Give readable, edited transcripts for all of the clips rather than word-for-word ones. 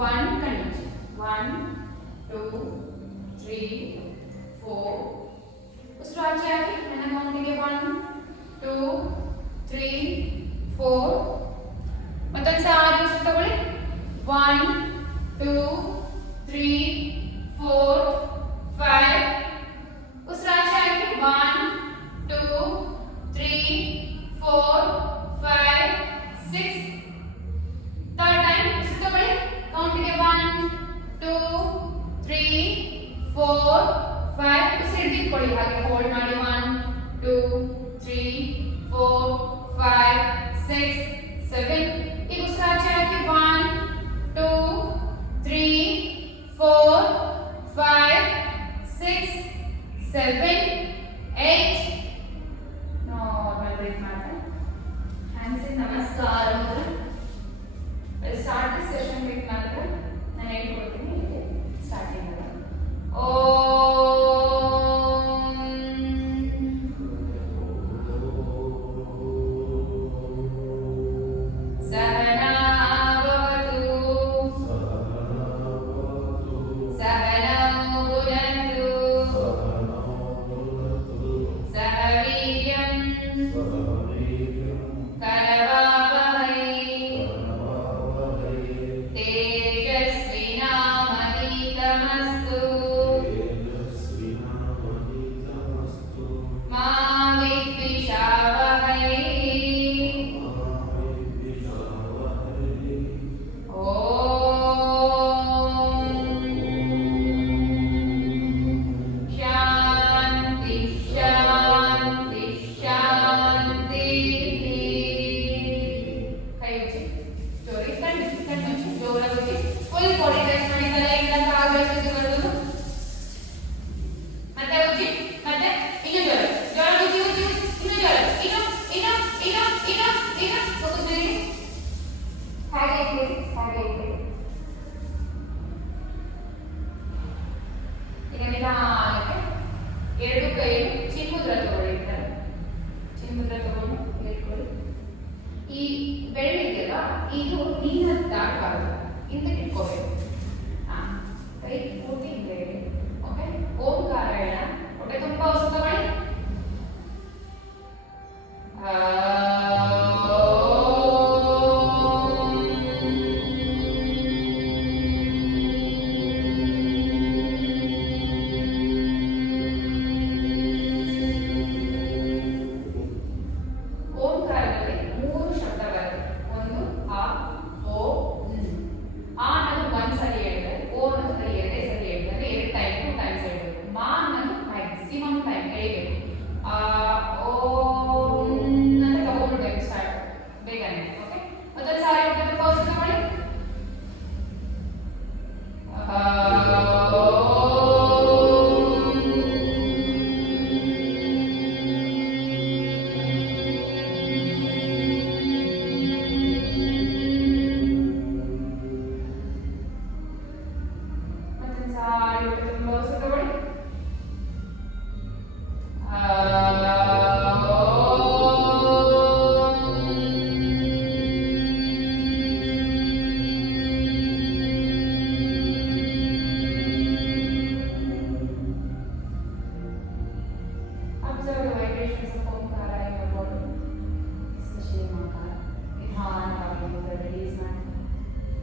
1 ಕಂಡು 1 2 3 4 ಉಸಿರು ಆಚೆ ಹಾಕಿ ನನ್ನ ಕೌಂಟಿಗೆ 1 2 3 4 ಮತ್ತೊಂದು ಸಾರಿ ಉಸಿರು ತಗೊಳ್ಳಿ 1 2 3 4 5 ಉಸಿರು ಆಚೆ ಹಾಕಿ 1 2 3 4 5 6 ಥರ್ಡ್ ಟೈಮ್ ಉಸಿರು ತಗೊಳ್ಳಿ ಕೌಂಟಿಗೆ 1 2 3 4 5 ಉಸಿರು ಹಿಡಿದುಕೊಳ್ಳಿ ಹಾಗೆ ಹೋಲ್ಡ್ ಮಾಡಿ 1 2 3 4 5 6 7 ಈಗ ಉಸಿರು ಆಚೆ ಹಾಕಿ 1 2 3 4 5 6 7 8 ನಾರ್ಮಲ್ ಬ್ರೀತ್ ಮಾಡ್ತಾ ಹ್ಯಾಂಡ್ಸ್ ಇನ್ ನಮಸ್ಕಾರ ಸ್ಟಾರ್ಟ್ ದಿ ಸೆಷನ್ ವಿತ್ ಮಂತ್ರ ನಾನು ಹೇಳ್ಕೊಡ್ತೀನಿ ಸ್ಟಾರ್ಟಿಂಗ್ ಎರಡು ಕೈ ಚಿನ್ಮುದ್ರ ತಗೊಳ್ಳಿರ್ತಾರೆ ಚಿನ್ಮುದ್ರ ತಗೊಂಡು ಹೇಳ್ಕೊಳ್ಳಿ ಈ ಬೆರಳಿದೆಯಲ್ಲ ಇದು ನೀನ ದಾಟಬಾರದು ಹಿಂದಕ್ಕೆ ಇಟ್ಕೋಬೇಕು ಕೈ ಪೂರ್ತಿ ಹಿಂದೆ ಇಡಿ ಓಕೆ ಓಂಕಾರ ಹೇಳ ಹೊಟ್ಟೆ ತುಂಬ ಉಸಿರು ತಗೊಳ್ಳಿ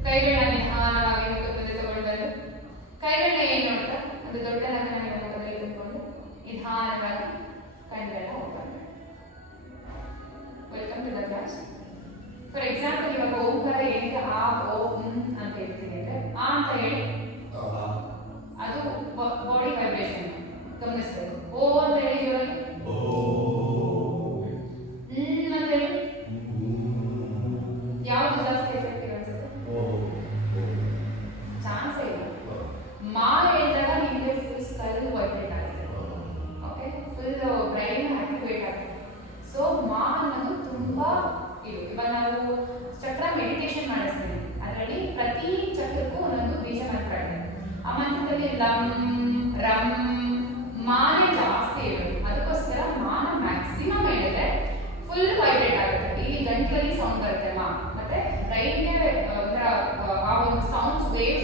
ಕೈಗಳನ್ನ ನಿಧಾನವಾಗಿ ಮುಖದಲ್ಲಿ ತಗೊಳ್ಬೇಕು ಕೈಗಳನ್ನ ಏನು ಅಂತ ಒಂದು ದೊಡ್ಡ ನಗರನ ಮುಖದಲ್ಲಿ ಇಟ್ಕೊಂಡು ನಿಧಾನವಾಗಿ ಕಣ್ಗಳನ್ನ ಓಪನ್ ಮಾಡಿ welcome to the class for example ಇವಾಗ ಓಂಕಾರ ಏನಕ್ಕೆ ಆ ಓ ಅಂತ ಹೇಳ್ತೀನಿ ಅಂದ್ರೆ ಆ ಅಂತ ಹೇಳಿ ಅದು ಬಾಡಿ ವೈಬ್ರೇಷನ್ ಗಮನಿಸಬೇಕು ಓ ಅಂತ ಹೇಳಿ ಜೋರಾಗಿ ಅಂತ ಹೇಳಿ ಯಾವುದು ಜಾಸ್ತಿ ಎಫೆಕ್ಟಿವ್ ಅನ್ಸುತ್ತೆ ಚಾನ್ಸ್ ಇಲ್ಲ ಮಾ ಹೇಳಿದಾಗ ನಿಮಗೆ ಫುಲ್ ಸ್ಕಲ್ ವೈಬ್ರೇಟ್ ಆಗುತ್ತೆ ಓಕೆ ಫುಲ್ ಬ್ರೈನ್ ಆಕ್ಟಿವೇಟ್ ಆಗುತ್ತೆ ಸೊ ಮಾ ಅನ್ನೋದು ತುಂಬಾ ಇದು ಇವಾಗ ನಾವು ಚಕ್ರ ಮೆಡಿಟೇಷನ್ ಮಾಡಿಸ್ತೀವಿ ಅದರಲ್ಲಿ ಪ್ರತಿ ಚಕ್ರಕ್ಕೂ ಒಂದೊಂದು ಬೀಜ ಮಂತ್ರ ಇದೆ ಆ ಮಂತ್ರದಲ್ಲಿ ಲಂ ರಂ ಮಾನೇ ಜಾಸ್ತಿ ಇರೋದು ಅದಕ್ಕೋಸ್ಕರ ಮಾನ ಮ್ಯಾಕ್ಸಿಮಮ್ ಹೇಳಿದ್ರೆ ಫುಲ್ ವೈಬ್ರೇಟ್ ಆಗುತ್ತೆ ಇಲ್ಲಿ ಗಂಟಲಲ್ಲಿ ಸೌಂಡ್ ಬರುತ್ತೆ ಮಾ ಮತ್ತೆ ಬ್ರೈನ್ಗೆ ಆ ಒಂದು ಸೌಂಡ್ಸ್ ವೇವ್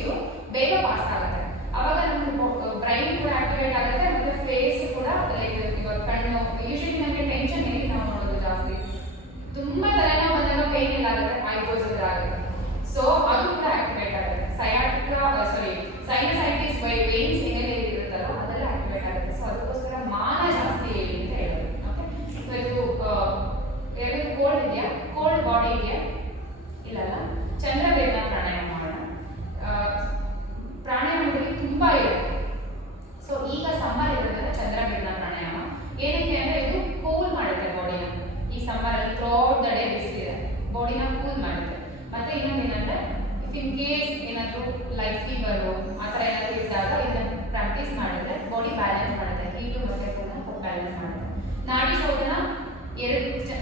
ಏನಾದರೂ ಲೈಫ್ ಫೀವರು ಆ ಥರ ಏನಾದರೂ ಇದ್ದಾಗ ಇದನ್ನು ಪ್ರಾಕ್ಟೀಸ್ ಮಾಡಿದ್ರೆ ಬಾಡಿ ಬ್ಯಾಲೆನ್ಸ್ ಮಾಡುತ್ತೆ, ಹೀಟು ಮತ್ತು ಕೂಡ ಬ್ಯಾಲೆನ್ಸ್ ಮಾಡುತ್ತೆ. ನಾಡಿ ಶೋಧನ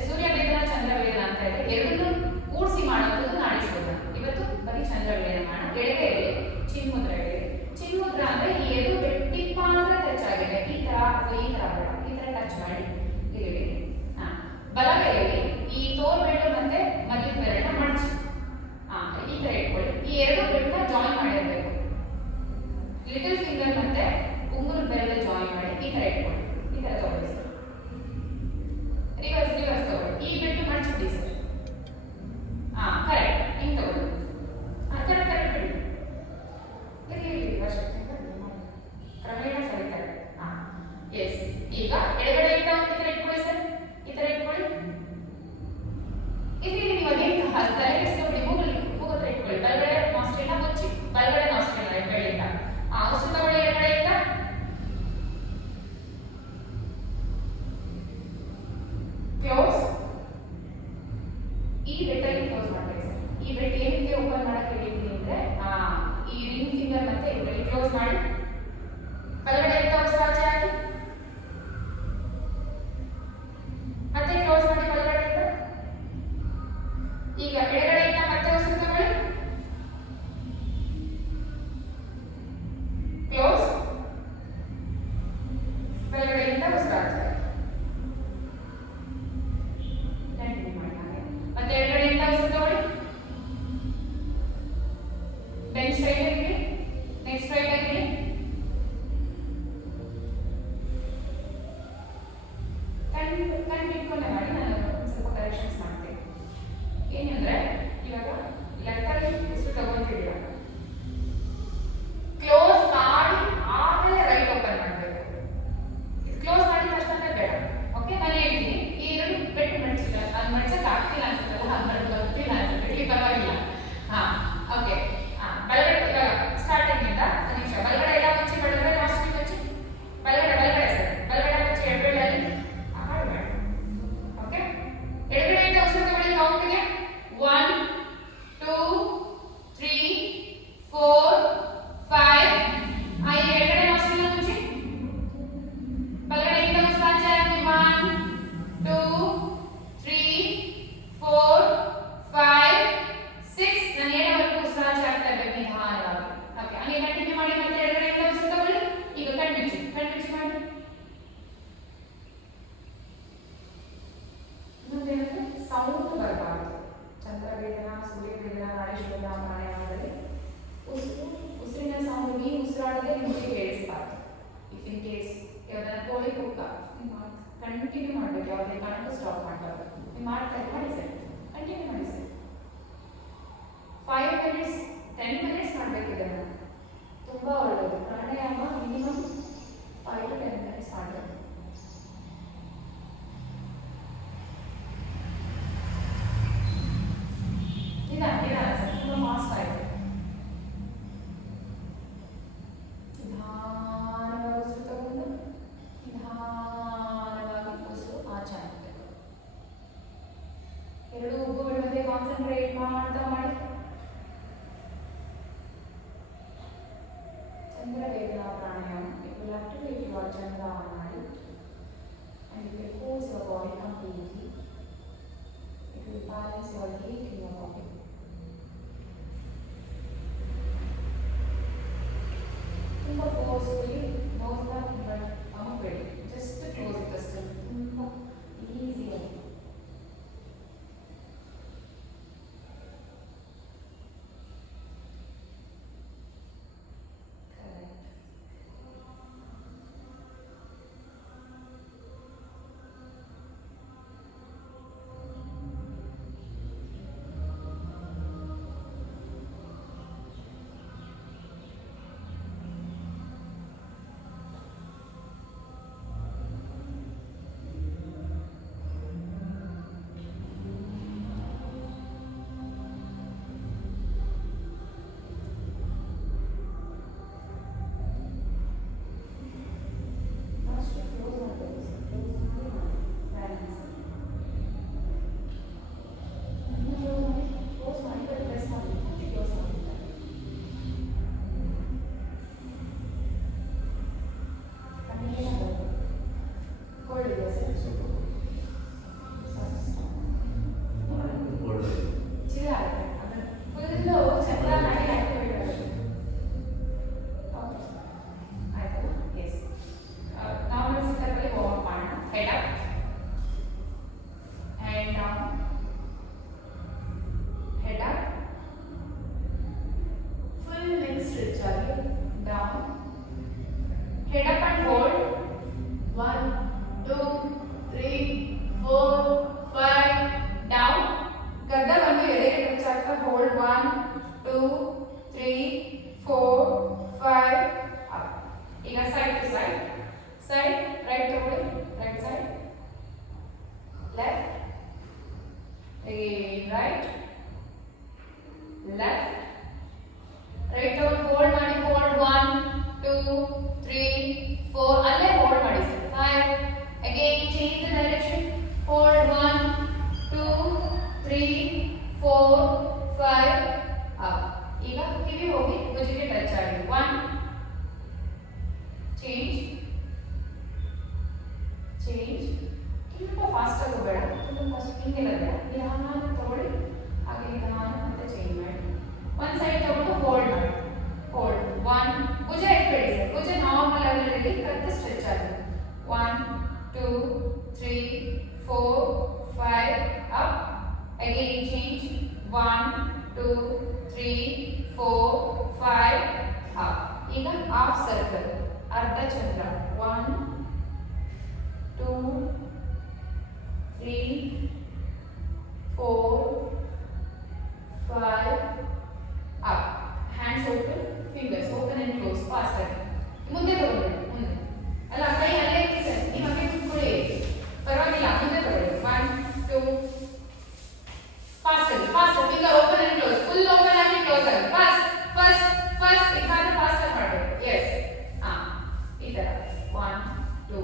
ಸೂರ್ಯವೇದನ ಚಂದ್ರವೇದನ ಅಂತ ಇದೆ, ಎರಡನ್ನೂ ಕೂಡಿಸಿ ಮಾಡುವಂಥದ್ದು ನಾಡಿ ಶೋಧನ. ಇವತ್ತು ಬರೀ ಚಂದ್ರವೇದನ ಮಾಡೋಣ. ಎಡಗೈಯಲ್ಲಿ ಚಿನ್ಮುದ್ರ ಇದೆ. ಚಿನ್ಮುದ್ರ ಅಂದ್ರೆ ಈ ಎರಡು ಟಿಪ್ ಮಾತ್ರ ಟಚ್ ಆಗಿದೆ, ಈ ತರ ಅಥವಾ ಈ ತರ ಬೇಡ, ಈ ತರ ಟಚ್ ಮಾಡಿ ಇಲ್ಲಿ. ಬಲಗೈಯಲ್ಲಿ ಈ ತೋರ್ ಬೆರಳು ಮತ್ತೆ ಮಧ್ಯದ ಬೆರಳನ್ನ ಮಡಚಿ ಈ ತರ ಇಟ್ಕೊಳ್ಳಿ. ಈ ಎರಡು ಬೆರಳನ್ನ ಜಾಯಿನ್ ಮಾಡಿರ್ಬೇಕು. ಲಿಟಲ್ ಫಿಂಗರ್ ಮತ್ತೆ ಉಂಗುರದ ಬೆರಳು ಜಾಯಿನ್ ಮಾಡಿ ಈ ತರ ಇಟ್ಕೊಳ್ಳಿ. ಈ ತರ ತಗೊಳ್ಳಿ ಸರ್. ರಿವರ್ಸ್ ರಿವರ್ಸ್ ತಗೊಳ್ಳಿ. ಈ ಬೆರಳು ಮಡಚಿಬಿಡಿ ಸರ್. ಕರೆಕ್ಟ್. ಹಿಂಗೆ ತಗೊಳ್ಳಿ. ಕರೆಕ್ಟ್ ಕರೆಕ್ಟ್ ಬಿಡಿ. ಇರಲಿ ವರ್ಷ ಕ್ರಮೇಣ ಸರಿತಾರೆ. ಎಸ್. ಈಗ ಎಡಗಡೆ ಈ ತರ ಇಟ್ಕೊಳ್ಳಿ ಸರ್. ಈ ತರ ಇಟ್ಕೊಳ್ಳಿ. ಇಲ್ಲಿ ನೀವು ಅದೇನು ತಲೆ ಕೆಡಿಸ್ಕೊಬಿಡಿ. ಮೂಗು ಹತ್ರ ಇಟ್ಕೊಳ್ಳಿ. ಬಲಗಡೆ ನಾಸ್ಟ್ರಿಲ್ನ ಮುಚ್ಚಿ, ಬಲಗಡೆ ನಾಸ್ಟ್ರಿಲ್ನ ಎಡಗಡೆಯಿಂದ ಉಸಿರು ತಗೊಳ್ಳಿ. ಎಡಗಡೆಯಿಂದ ಕ್ಲೋಸ್. ಈ ಬೆಟ್ಟಲ್ಲಿ ಕ್ಲೋಸ್ ಮಾಡಬೇಕು ಸರ್. ಈ ಬೆಟ್ ಏನಕ್ಕೆ ಓಪನ್ ಮಾಡಕ್ಕೆ ಹೇಳಿದ್ದೀನಿ ಅಂದ್ರೆ ಈ ರಿಂಗ್ ಫಿಂಗರ್ ಮತ್ತೆ ಇವುಗಳಿಗೆ ಕ್ಲೋಸ್ ಮಾಡಿ. ಬಲಗಡೆಯಿಂದ ಉಸಿರಾಚೆ ಹಾಕಿ ಮತ್ತೆ ಕ್ಲೋಸ್ ಮಾಡಿ ಬಲಗಡೆಯಿಂದ. ಈಗ ಎಡಗಡೆಯಿಂದ ಮತ್ತೆ ಉಸಿರು ತಗೊಳ್ಳಿ. ಕ್ಲೋಸ್. ಬಲಗಡೆಯಿಂದ ಉಸಿರಾಚೆ ಕಂಟಿನ್ಯೂ ಮಾಡಿ. ಮತ್ತೆ ಎಡಗಡೆಯಿಂದ ಉಸಿರು ತಗೊಳ್ಳಿ. ಬೆಂಚ್ ಸ್ಟ್ರೈಟ್ ಆಗಿರಿ. ನೆಕ್ಸ್ಟ್ ಸ್ಟ್ರೈಟ್ ಆಗಿರಿ. ಕಣ್ಣು ಇಟ್ಕೊಂಡೆ ಮಾಡಿ. ನಾನು ಸ್ವಲ್ಪ ಕರೆಕ್ಷನ್ಸ್ ಮಾಡ್ತೀನಿ. ಏನಂದ್ರೆ ಇವಾಗ ಲೆಫ್ಟಲ್ಲಿ ಉಸಿರು ತಗೊಂತಿದ್ದೀರ, ಕ್ಲೋಸ್ ಮಾಡಿ ಆಮೇಲೆ ರೈಟ್ ಓಪನ್ ಮಾಡಬೇಕು. ಕ್ಲೋಸ್ ಮಾಡಿ ಅಷ್ಟೇ ಬೇಡ. ಓಕೆ, ನಾನು ಹೇಳ್ತೀನಿ. ಈ ಎರಡು ಬೆಟ್ಟು ಮಡ್ಚಿಲ್ಲ, ಅದು ಮಡ್ಚಕ್ಕೆ ಆಗ್ತಿಲ್ಲ ಅನ್ಸುತ್ತಲ್ಲ, ಅದು ಬರ್ತಿಲ್ಲ ಅನ್ಸುತ್ತೆ, ಪರವಾಗಿಲ್ಲ. ಓಕೆ. ಬಲಗಡೆ ಇವಾಗ ಸ್ಟಾರ್ಟಿಂಗಿಂದ ನಿಮಿಷ ಬಲಗಡೆ ಎಲ್ಲ ಮುಚ್ಚಿ, ಬಲಗಡೆ ನಾಸ್ಟ್ರಿಲ್ ಮುಚ್ಚಿ, ಬಲಗಡೆ ಸರ್, ಬಲಗಡೆ ಮುಚ್ಚಿ ಎಡಗಡೆಯಲ್ಲಿ ಮಾಡಿ. ಓಕೆ, ಎಡಗಡೆಯಿಂದ ಉಸಿರು ತಗೊಳ್ಳಿ. ಕೌಂಟ್ಗೆ 1 2 3 4 5. ಎಡಗಡೆ ನಾಸ್ಟ್ರಿಲ್ ಮುಚ್ಚಿ, ಬಲಗಡೆಯಿಂದ ಉಸಿರಾಚೆ ಹಾಕಿ. 1 2 3 4 5 6. ನಾನು ಏಳವರೆಗೂ ಉಸಿರಾಚೆ ಆಗ್ತಾ ಇರ್ಬೇಕು ನಿಧಾನವಾಗಿ. ಓಕೆ, ಹಂಗೆ ಕಂಟಿನ್ಯೂ ಮಾಡಿ. ಮತ್ತೆ ಎಡಗಡೆಯಿಂದ ಉಸಿರು ತಗೊಳ್ಳಿ. ಈಗ ಕಣ್ಮುಚ್ಚಿ ಮಾಡಿ. ಇನ್ನೊಂದೇನಂದ್ರೆ ಸೌಂಡ್ ಬರಬಾರ್ದು. ಚಂದ್ರವೇದನ, ಸೂರ್ಯವೇದನ, ನಾಡೀಶ್ವರ ಪ್ರಾಣಾಯಾಮದಲ್ಲಿ ಉಸಿರಿನ ಸೌಂಡ್ ನೀವು ಉಸಿರಾಡದೆ ನಿಮಗೆ ಕೇಳಿಸಬಾರ್ದು. ಇಫ್ ಇನ್ ಕೇಸ್ ಯಾವ್ದಾರ ಕೋಳಿ ಕುಕ್ಕ ಕಂಟಿನ್ಯೂ ಮಾಡಬೇಕು, ಯಾವುದೇ ಕಾರಣಕ್ಕೂ ಸ್ಟಾಪ್ ಮಾಡಬಾರ್ದು. ನೀವು ಮಾಡ್ತಾ ಮಾಡಿ ಸರ್, ಕಂಟಿನ್ಯೂ ಮಾಡಿ ಸರ್. 5 ಮಿನಿಟ್ಸ್ 10 ಮಿನಿಟ್ಸ್ ಮಾಡಬೇಕು. ಇದನ್ನು ತುಂಬ ಒಳ್ಳೆಯದು. ಪ್ರಾಣಾಯಾಮ ಮಿನಿಮಮ್ 5 to 10 ಮಿನಿಟ್ಸ್ ಮಾಡಬೇಕು. ಇಲ್ಲ ಸರ್, ತುಂಬ ಫಾಸ್ಟ್ ಆಯಿತು. ನಿಧಾನವಾಗಿ ಉಸಿರು ತಗೊಂಡು ನಿಧಾನವಾಗಿ ಉಸಿರು ಆಚೆ ಹಾಕಬೇಕು. ಎರಡು ಉಬ್ಬುಗಳ ಮಧ್ಯೆ ಕಾನ್ಸಂಟ್ರೇಟ್ ಮಾಡ್ತಾ ಮಾಡಿ. ಚಂದ್ರವೇದನ ಪ್ರಾಣಾಯಾಮ. It will activate your Chandra Nadi and it will pose your body completely. It will balance your heat in your body. ತುಂಬ ಫೋರ್ಸ್ಫುಲಿ ಕ್ಲೋಸ್ ದ ಬಟ್ ಅಮಬೇಡಿ. ಜಸ್ಟ್ ಕ್ಲೋಸ್ ಇಟ್ ಅಷ್ಟೇ, ತುಂಬ ಈಸಿಯಾಗಿ. Head up and hold. 1, 2, 3, 4, 5. Down. ಗದ್ದವನ್ನು ಎದೆಗೆ touch ಆಗ್ತಾ hold. 1, 2, 3, 4, 5. Up. ಈಗ side to side. Side. Right ತಗೊಳ್ಳಿ. Right side. Left. Again right. Left. Right down hold ಮಾಡಿ hold 1 2 3 4 ಅಲ್ಲೇ hold ಮಾಡಿ sir 5 again change the direction hold 1 2 3 4 5 up ಈಗ ಕಿವಿ ಹೋಗಿ ಭುಜಕ್ಕೆ touch ಆಗಿ 1 change ತುಂಬ ಫಾಸ್ಟ್ ಆಗಿ ಬೇಡ ತುಂಬ ಫಾಸ್ಟ್ ಹಿಂಗೆಲ್ಲ ಬೇಡ ನಿಧಾನ ತಗೊಳ್ಳಿ ಹಾಗೆ ನಿಧಾನ ಮತ್ತೆ ಚೇಂಜ್ ಮಾಡಿ ಒಂದು ಸೈಡ್ ತಗೊಂಡು ಹೋಲ್ಡ್ ಮಾಡಿ ಹೋಲ್ಡ್ 1 ಭುಜ ಇಟ್ಬೇಡಿ ಸರ್ ಭುಜ ನಾರ್ಮಲ್ ಲೆವೆಲ್ ಕತ್ತೆ ಸ್ಟ್ರೆಚ್ ಆಗಿ 1 2 3 4 5 ಅಪ್ ಅಗೇನ್ ಚೇಂಜ್ 1 2 3 4 5 ಅಪ್ ಈಗ ಹಾಫ್ ಸರ್ಕಲ್ ಅರ್ಧ ಚಂದ್ರ 1 2 3 4 5 up hands open fingers open and close faster ಮುಂದೆ ತಗೊಳ್ಳಿ ಮುಂದೆ ಅಲ್ಲ ಕೈ ಅಲ್ಲೇ ಇಡಿ ಸರ್ ನೀವು ಹಾಗೆ ಕೂತ್ಕೊಳ್ಳಿ ಪರವಾಗಿಲ್ಲ ಮುಂದೆ ತಗೊಳ್ಳಿ 1 2 faster finger open and close full open ಆಗಿ ಕ್ಲೋಸ್ ಆಗಿ ಫಸ್ಟ್ ಇಕಾದ್ರೆ ಫಾಸ್ಟ್ ಮಾಡಬೇಕು yes ಈ ತರ 1 2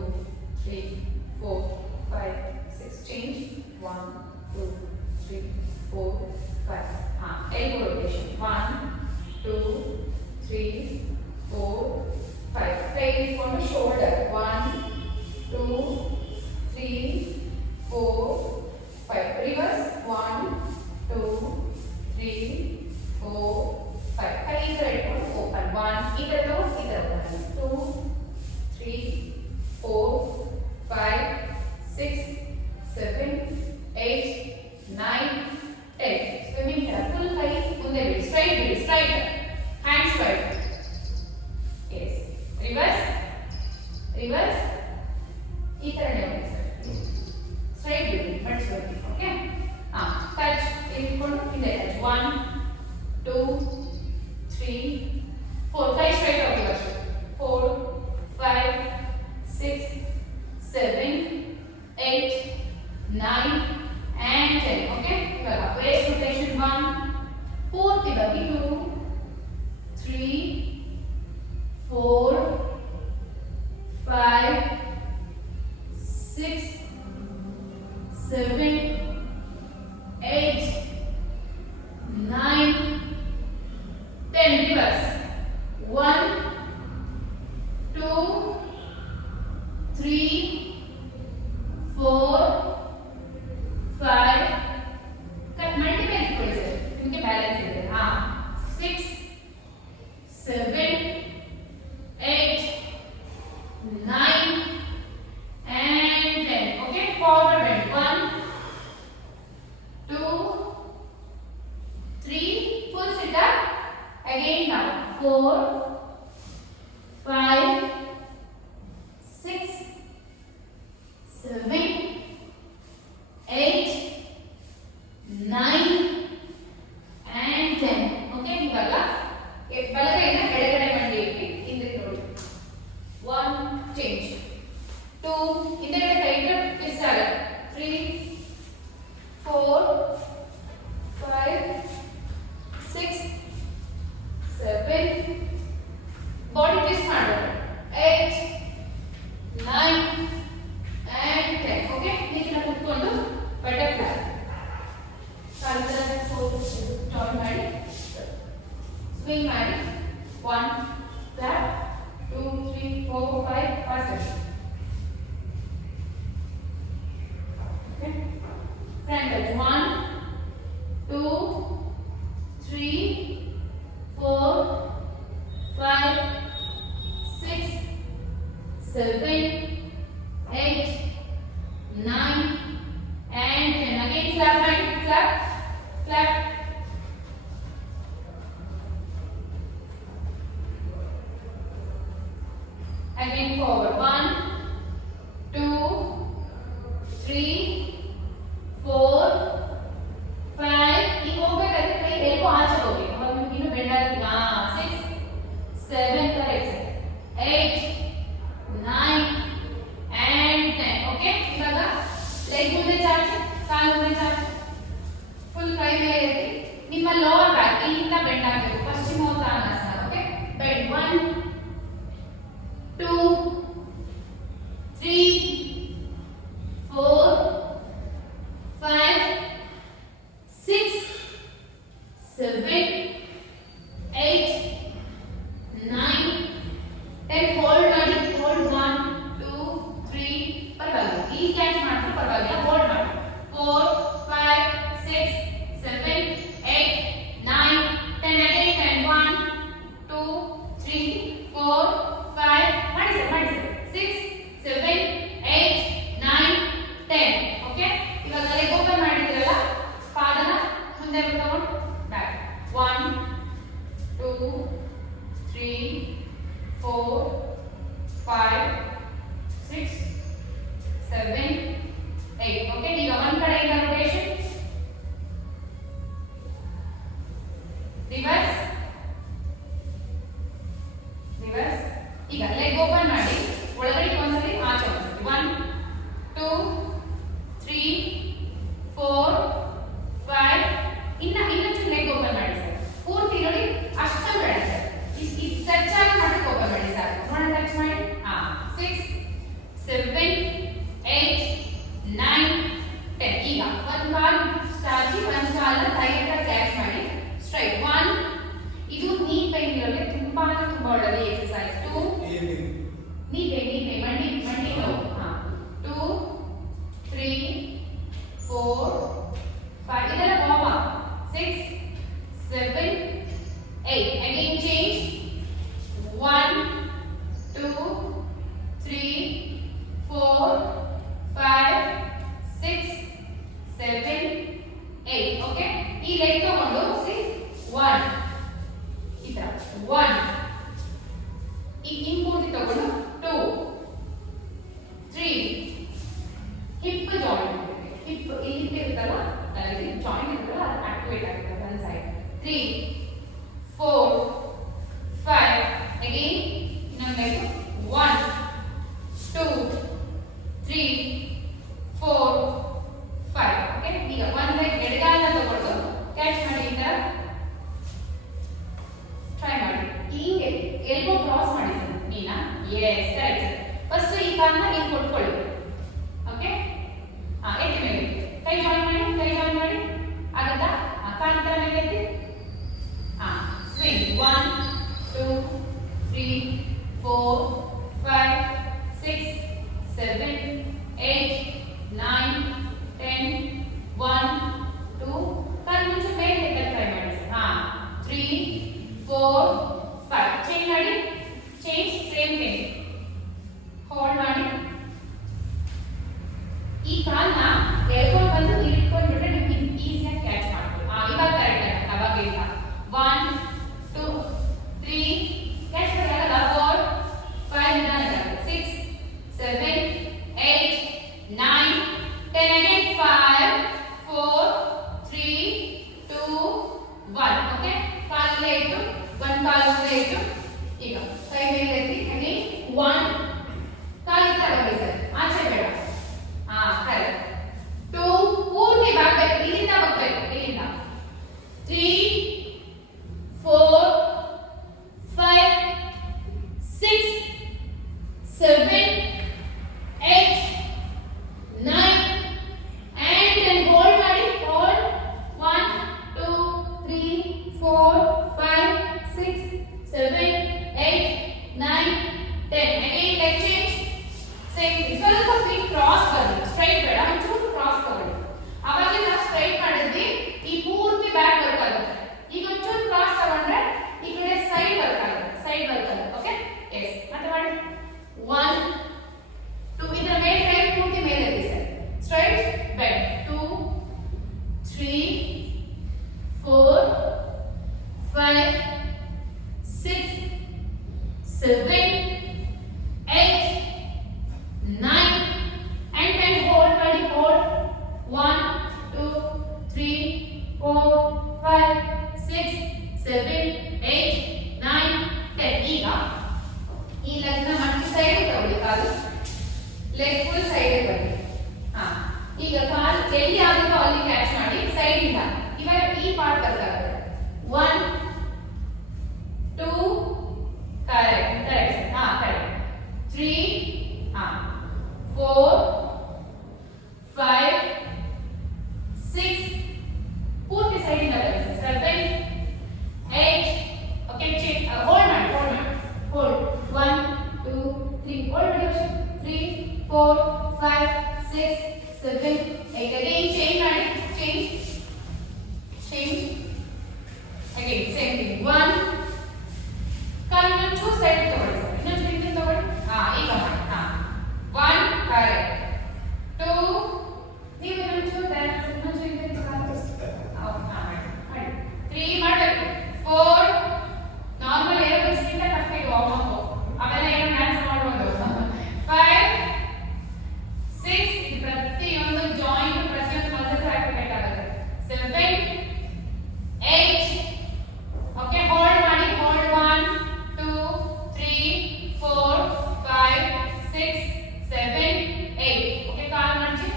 3 4 5 6 change 1 2 3 4 5 elbow rotation 1 2 3 4 5 take on the shoulder 1 2 3 4 5 reverse 1 2 3 4 5 ಕೈ ಇದರ ಇಟ್ಕೊಂಡು ಓಪನ್ 1 ಇದರ ಓಪನ್ 2 3 4 5 6 7 8 9 10 swimming full kೈ ಮುಂದೆ ಬಿಡಿ straight hands straight yes reverse ಈ ತರನೇ ಹೋಗಿ ಸರ್ straight ಬಿಡಿ ಮಡಿಸ್ಕೊಳ್ಳಿ ಓಕೆ ಟಚ್ ಇಟ್ಕೊಂಡು ಹಿಂದೆ ಟಚ್ 1 2 3 4 ಕೈ ಸ್ಟ್ರೈಟ್ ಹೋಗಿ ಅಷ್ಟೇ 4 5 6 7 8 9 and 10 okay ಇವಾಗ waist rotation 1 ಪೂರ್ತಿ ಬಗ್ಗಿ 2 3 4 5 6 7 8 9 10 reverse 1 2 3 4 5 ಕಟ್ ಮಲ್ಟಿಪಲ್ ಇಟ್ಕೊಳ್ಳಿ ಸರ್ ನಿಮಗೆ ಬ್ಯಾಲೆನ್ಸ್ ಇದೆ 6 7 8 9 and 10 okay forward bend 1 2 3 full sit up again down 4 5 6 7 8 9 and 10 okay ಇವಾಗ ಬಲಗೈನ ಎಡಗಡೆ ಮಂಡಿ ಇಟ್ಟು ಹಿಂದಕ್ಕೆ ನೋಡಿ 1 change 2 ಹಿಂದೆಗಡೆ ಕೈ ಇಟ್ಟರೆ ಟ್ವಿಸ್ಟ್ ಆಗುತ್ತೆ 3 4 5 6 7 ಬಾಡಿ ಟ್ವಿಸ್ಟ್ ಮಾಡಬೇಕು 8 9 and 10 ಓಕೆ ನೀಟಾಗಿ ಕೂತ್ಕೊಂಡು ಬಟರ್ಫ್ಲೈ ಕಾಲುಗಳ ಟರ್ನ್ ಮಾಡಿ ಸ್ವಿಂಗ್ ಮಾಡಿ 1 flat 2 3 4 5 fast okay front touch 1 2 3 4 5 6 7 8 9 and 10 again clap hand clap again forward 1 2 3 4 5 ಈಗ ಹೋಗಬೇಕಾದ್ರೆ ಕೈ ಎಲ್ಬೋ ಆಚೆ ಹೋಗಿ ಅವಾಗ ನಿಮಗೆ ಇನ್ನು ಬೆಂಡ್ ಆಗುತ್ತೆ 6 7 ಕರೆಕ್ಟ್ 8 9 and 10 ಓಕೆ ಇವಾಗ ಲೆಗ್ ಮುಂದೆ ಚಾಚಿ ಕಾಲು ಮುಂದೆ ಚಾಚಿ ಫುಲ್ ಕೈ ಮೇಲೆ ಎತ್ತಿ ನಿಮ್ಮ ಲೋವರ್ ಬ್ಯಾಕ್ ಇಲ್ಲಿಂದ ಬೆಂಡ್ ಆಗಬೇಕು ಪಶ್ಚಿಮೋತ್ತಾನಾಸನ ಓಕೆ ಬೆಂಡ್ 1 2 3 4 5 6 7 8 9 10 ಹೋಲ್ಡ್ ಮಾಡಿ ಹೋಲ್ಡ್ 1 2 3 ಪರವಾಗಿಲ್ಲ ಈ ಕ್ಯಾಚ್ ಮಾಡಿದ್ರೆ ಪರವಾಗಿಲ್ಲ ಹೋಲ್ಡ್ ಮಾಡಿ 4 5 6 7 8 9 10 again 10 1 2 3 4 5 ಮಾಡಿ ಸರ್ 6 7 8 9 10 ಓಕೆ ಇವಾಗ ಲೆಗ್ ಓಪನ್ ಮಾಡಿದ್ರಲ್ಲ ಪಾದನ ಮುಂದೆ ತಗೊಂಡು ಬ್ಯಾಕ್ 1 2 3 4 5 6 7 8 ಓಕೆ ಈಗ ಒಂದು ಕಡೆಯಿಂದ ರೊಟೇಷನ್ ರಿವರ್ಸ್ ರಿವರ್ಸ್ ಈಗ ಲೆಗ್ ಓಪನ್ ಮಾಡಿ ಒಳಗಡೆ ಒಂದ್ಸಲಿ ಆಚೆ ಒಂದ್ಸಲಿ 1 2 3 4 5 ಇನ್ನೊಂದು ಲೆಗ್ ಓಪನ್ ಮಾಡಿ ಸರ್ ಪೂರ್ತಿ ನೋಡಿ ಅಷ್ಟು ಬೇಡ ಸರ್ ಇಷ್ಟು ಟಚ್ ಆಗಿ ಮಾಡಿ ಓಪನ್ ಮಾಡಿ ಸರ್ ನೋಡೋಣ ಟಚ್ ಮಾಡಿ 6 7 8 9 10 ಈಗ ಒಂದು ಕಾಲ್ ಸ್ಟಾರ್ಚಿ ಒಂದು ಕಾಲ ಟೈಟ್ ಆಗಿ ಕ್ಯಾಚ್ ಮಾಡಿ ಸ್ಟ್ರೈಟ್ 1 ಇದು ನೀ ಪೈನ್ ಇರೋರಿಗೆ ತುಂಬಾ ಒಳ್ಳೆಯದು ಎಕ್ಸರ್ಸೈಸ್ 2 ನೀ ಪೈನ್ ಮಂಡಿ ನೋವು 2 3 4 5 ಇದೆಲ್ಲ ಗೋವಾ 6 7 8 again change 1 2 3 4 5 6 7 8 ಓಕೆ ಈ ಲೆಗ್ ತಗೊಂಡು 1 ಈ ತರ 1 ಈ ಇಂಪೂರ್ತಿ ತಗೊಂಡು 2 3 ಹಿಪ್ ಜಾಯಿಂಟ್ ಹಿಪ್ ಇಲ್ಲಿ ಇರುತ್ತಲ್ಲ ಅಲ್ಲಿ ಜಾಯಿಂಟ್ ಇರುತ್ತಲ್ಲ ಅದು ಆಕ್ಟಿವೇಟ್ ಆಗುತ್ತೆ ಒಂದು ಸೈಡ್ 3 4 5 again ಇನ್ನೊಂದು ಲೆಗ್ 1 2 3 4 5 ಓಕೆ ಈಗ ಒಂದು ಲೆಗ್ ಎಡಗಾಲನ್ನ ತಗೊಂಡು ಕ್ಯಾಚ್ ಮಾಡಿ ಈ ತರ ಟ್ರೈ ಮಾಡಿ ಹೀಗೆ ಎಲ್ಬೋ ಕ್ರಾಸ್ ಮಾಡಿ ಸರ್ ನೀನಾ ಎಸ್ ಕರೆಕ್ಟ್ ಫಸ್ಟ್ ಈ ಕಾಲನ್ನ ಇಲ್ಲಿ ಕೊಟ್ಕೊಳ್ಳಿ ಓಕೆ ಎತ್ತಿ ಮೇಲೆ ಕೈ ಜಾಯಿನ್ ಮಾಡಿ ಆಗುತ್ತಾ ಕಾಲ್ ತರ ಮೇಲೆ ಎತ್ತಿ ಸ್ವಿಂಗ್ 1 2 3 4 5 6 7 8 9 10 1 2 ಕಾಲ್ ಮುಂಚೆ ಮೇಲೆ ಎತ್ತಕ್ಕೆ ಟ್ರೈ ಮಾಡಿ ಸರ್ 3 4 5 ಚೇಂಜ್ ಮಾಡಿ ಚೇಂಜ್ ಸೇಮ್ ಥಿಂಗ್ ಹೋಲ್ಡ್ ಮಾಡಿ ಈ ಕಾಲ್ನ ಎಳ್ಕೊಂಡು ಬಂದು ಇಟ್ಕೊಂಡ್ಬಿಟ್ರೆ ನಿಮ್ಗೆ ಈಸಿಯಾಗಿ ಕ್ಯಾಚ್ ಮಾಡ್ತೀವಿ ಇವಾಗ ಕರೆಕ್ಟ್ ಅವಾಗ ಇಲ್ಲ 1 2 3 ಕ್ಯಾಚ್ ಮಾಡಲ್ಲ 4 5 6 7 8 9 10 again 5 4 3 2 1 ಓಕೆ ಕಾಲಲ್ಲೇ ಇಟ್ಟು ಒಂದು ಕಾಲು ಮುಂದೆ ಇಟ್ಟು ಈಗ ಕೈ ಮೇಲೆ ಎತ್ತಿ again 1 ಕಾಲು ತಗೊಳ್ಳಿ ಸರ್ ಆಚೆ ಬೇಡ ಕರೆಕ್ಟ್ 2 ಪೂರ್ತಿ ಬಾಗಬೇಕು ಇಲ್ಲಿಂದ ಹೋಗ್ಬೇಕು ಇಲ್ಲಿಂದ 3 4 5 6 7 8 9 and then hold ಮಾಡಿ hold 1 2 3 4 5 6 7 8 9 10 again leg change same ಸ್ವಲ್ಪ ಫೀಟ್ ಕ್ರಾಸ್ ಬರಲಿ ಸ್ಟ್ರೈಟ್ ಬೇಡ ಒಂಚೂರು ಕ್ರಾಸ್ ತಗೊಳ್ಳಿ ಅವಾಗ ನಾವು ಸ್ಟ್ರೈಟ್ ಮಾಡಿದ್ವಿ ಈ ಪೂರ್ತಿ ಬ್ಯಾಕ್ ವರ್ಕ್ ಆಗುತ್ತೆ ಈಗ ಒಂಚೂರು ಕ್ರಾಸ್ ತಗೊಂಡ್ರೆ ಈ ಕಡೆ ಸೈಡ್ ವರ್ಕ್ ಆಗುತ್ತೆ ಓಕೆ ಎಸ್ ಮತ್ತೆ ಮಾಡಿ 1 2 ಇದರ ಮೇಲೆ ಕೈ ಪೂರ್ತಿ ಮೇಲೆ ಎತ್ತಿ sir straight bend 2 3 4 5 6 7 leg full side ಬನ್ನಿ. ಹಾ, ಈಗ ಕಾಲ್ ಎಲ್ಲಿ ಆಗುತ್ತೋ ಅಲ್ಲಿ ಕ್ಯಾಚ್ ಮಾಡಿ ಸೈಡ್ ಇಂದ. ಇವಾಗ ಈ ಪಾರ್ಟ್ ಬರ್ತಾರೆ. 1 2 ಕರೆಕ್ಟ್ ಕರೆಕ್ಟ್. ಹಾ ಕರೆಕ್ಟ್. 3 ಹಾ 4 5 6 ಪೂರ್ತಿ ಸೈಡ್ ಇಂದ ಬನ್ನಿ. 7 8 ಓಕೆ ಚೆಕ್ ಹೋಲ್ಡ್ ಮಾಡಿ ಹೋಲ್ಡ್ 1 2 3 ಹೋಲ್ಡ್ ಮಾಡಿ 3 4 5 6 7 8 again change ಮಾಡಿ change again same thing 1 ಕಾಲಿನ ಚೂ ಸೈಡ್ ತಗೊಳ್ಳಿ ಸರ್ ಇನ್ನೊಂದು ಹಿಂದೆ ತಗೊಳ್ಳಿ ಹಾ ಈಗ ಮಾಡಿ ಹಾ 1 ಕರೆಕ್ಟ್ 2 ನೀವು ಇನ್ನೊಂದು ಚೂ ಡ್ಯಾನ್ಸ್ ಇನ್ನೊಂದು ಹಿಂದೆ ತಗೊಳ್ಳಿ ಹಾ ಮಾಡಿ 3 ಮಾಡಬೇಕು 4 ನಾರ್ಮಲ್ ಏರೋಬಿಕ್ಸ್ ಗಿಂತ ಟಫ್ ಇದೆ ವಾರ್ಮ್ ಅಪ್ ಅವೆಲ್ಲ ಏನು ಮ್ಯಾಚ್ ಮಾಡಬಹುದು 5 6 ಪ್ರತಿಯೊಂದು ಜಾಯಿಂಟ್ ಪ್ರತಿಯೊಂದು ಮಸಲ್ಸ್ ಆಕ್ಟಿವೇಟ್ ಆಗುತ್ತೆ 7 8 ಓಕೆ ಹೋಲ್ಡ್ ಮಾಡಿ ಹೋಲ್ಡ್ 1 2 3 4 5 6 7 8 ಓಕೆ ಕಾಲ್ ಮಾಡಿ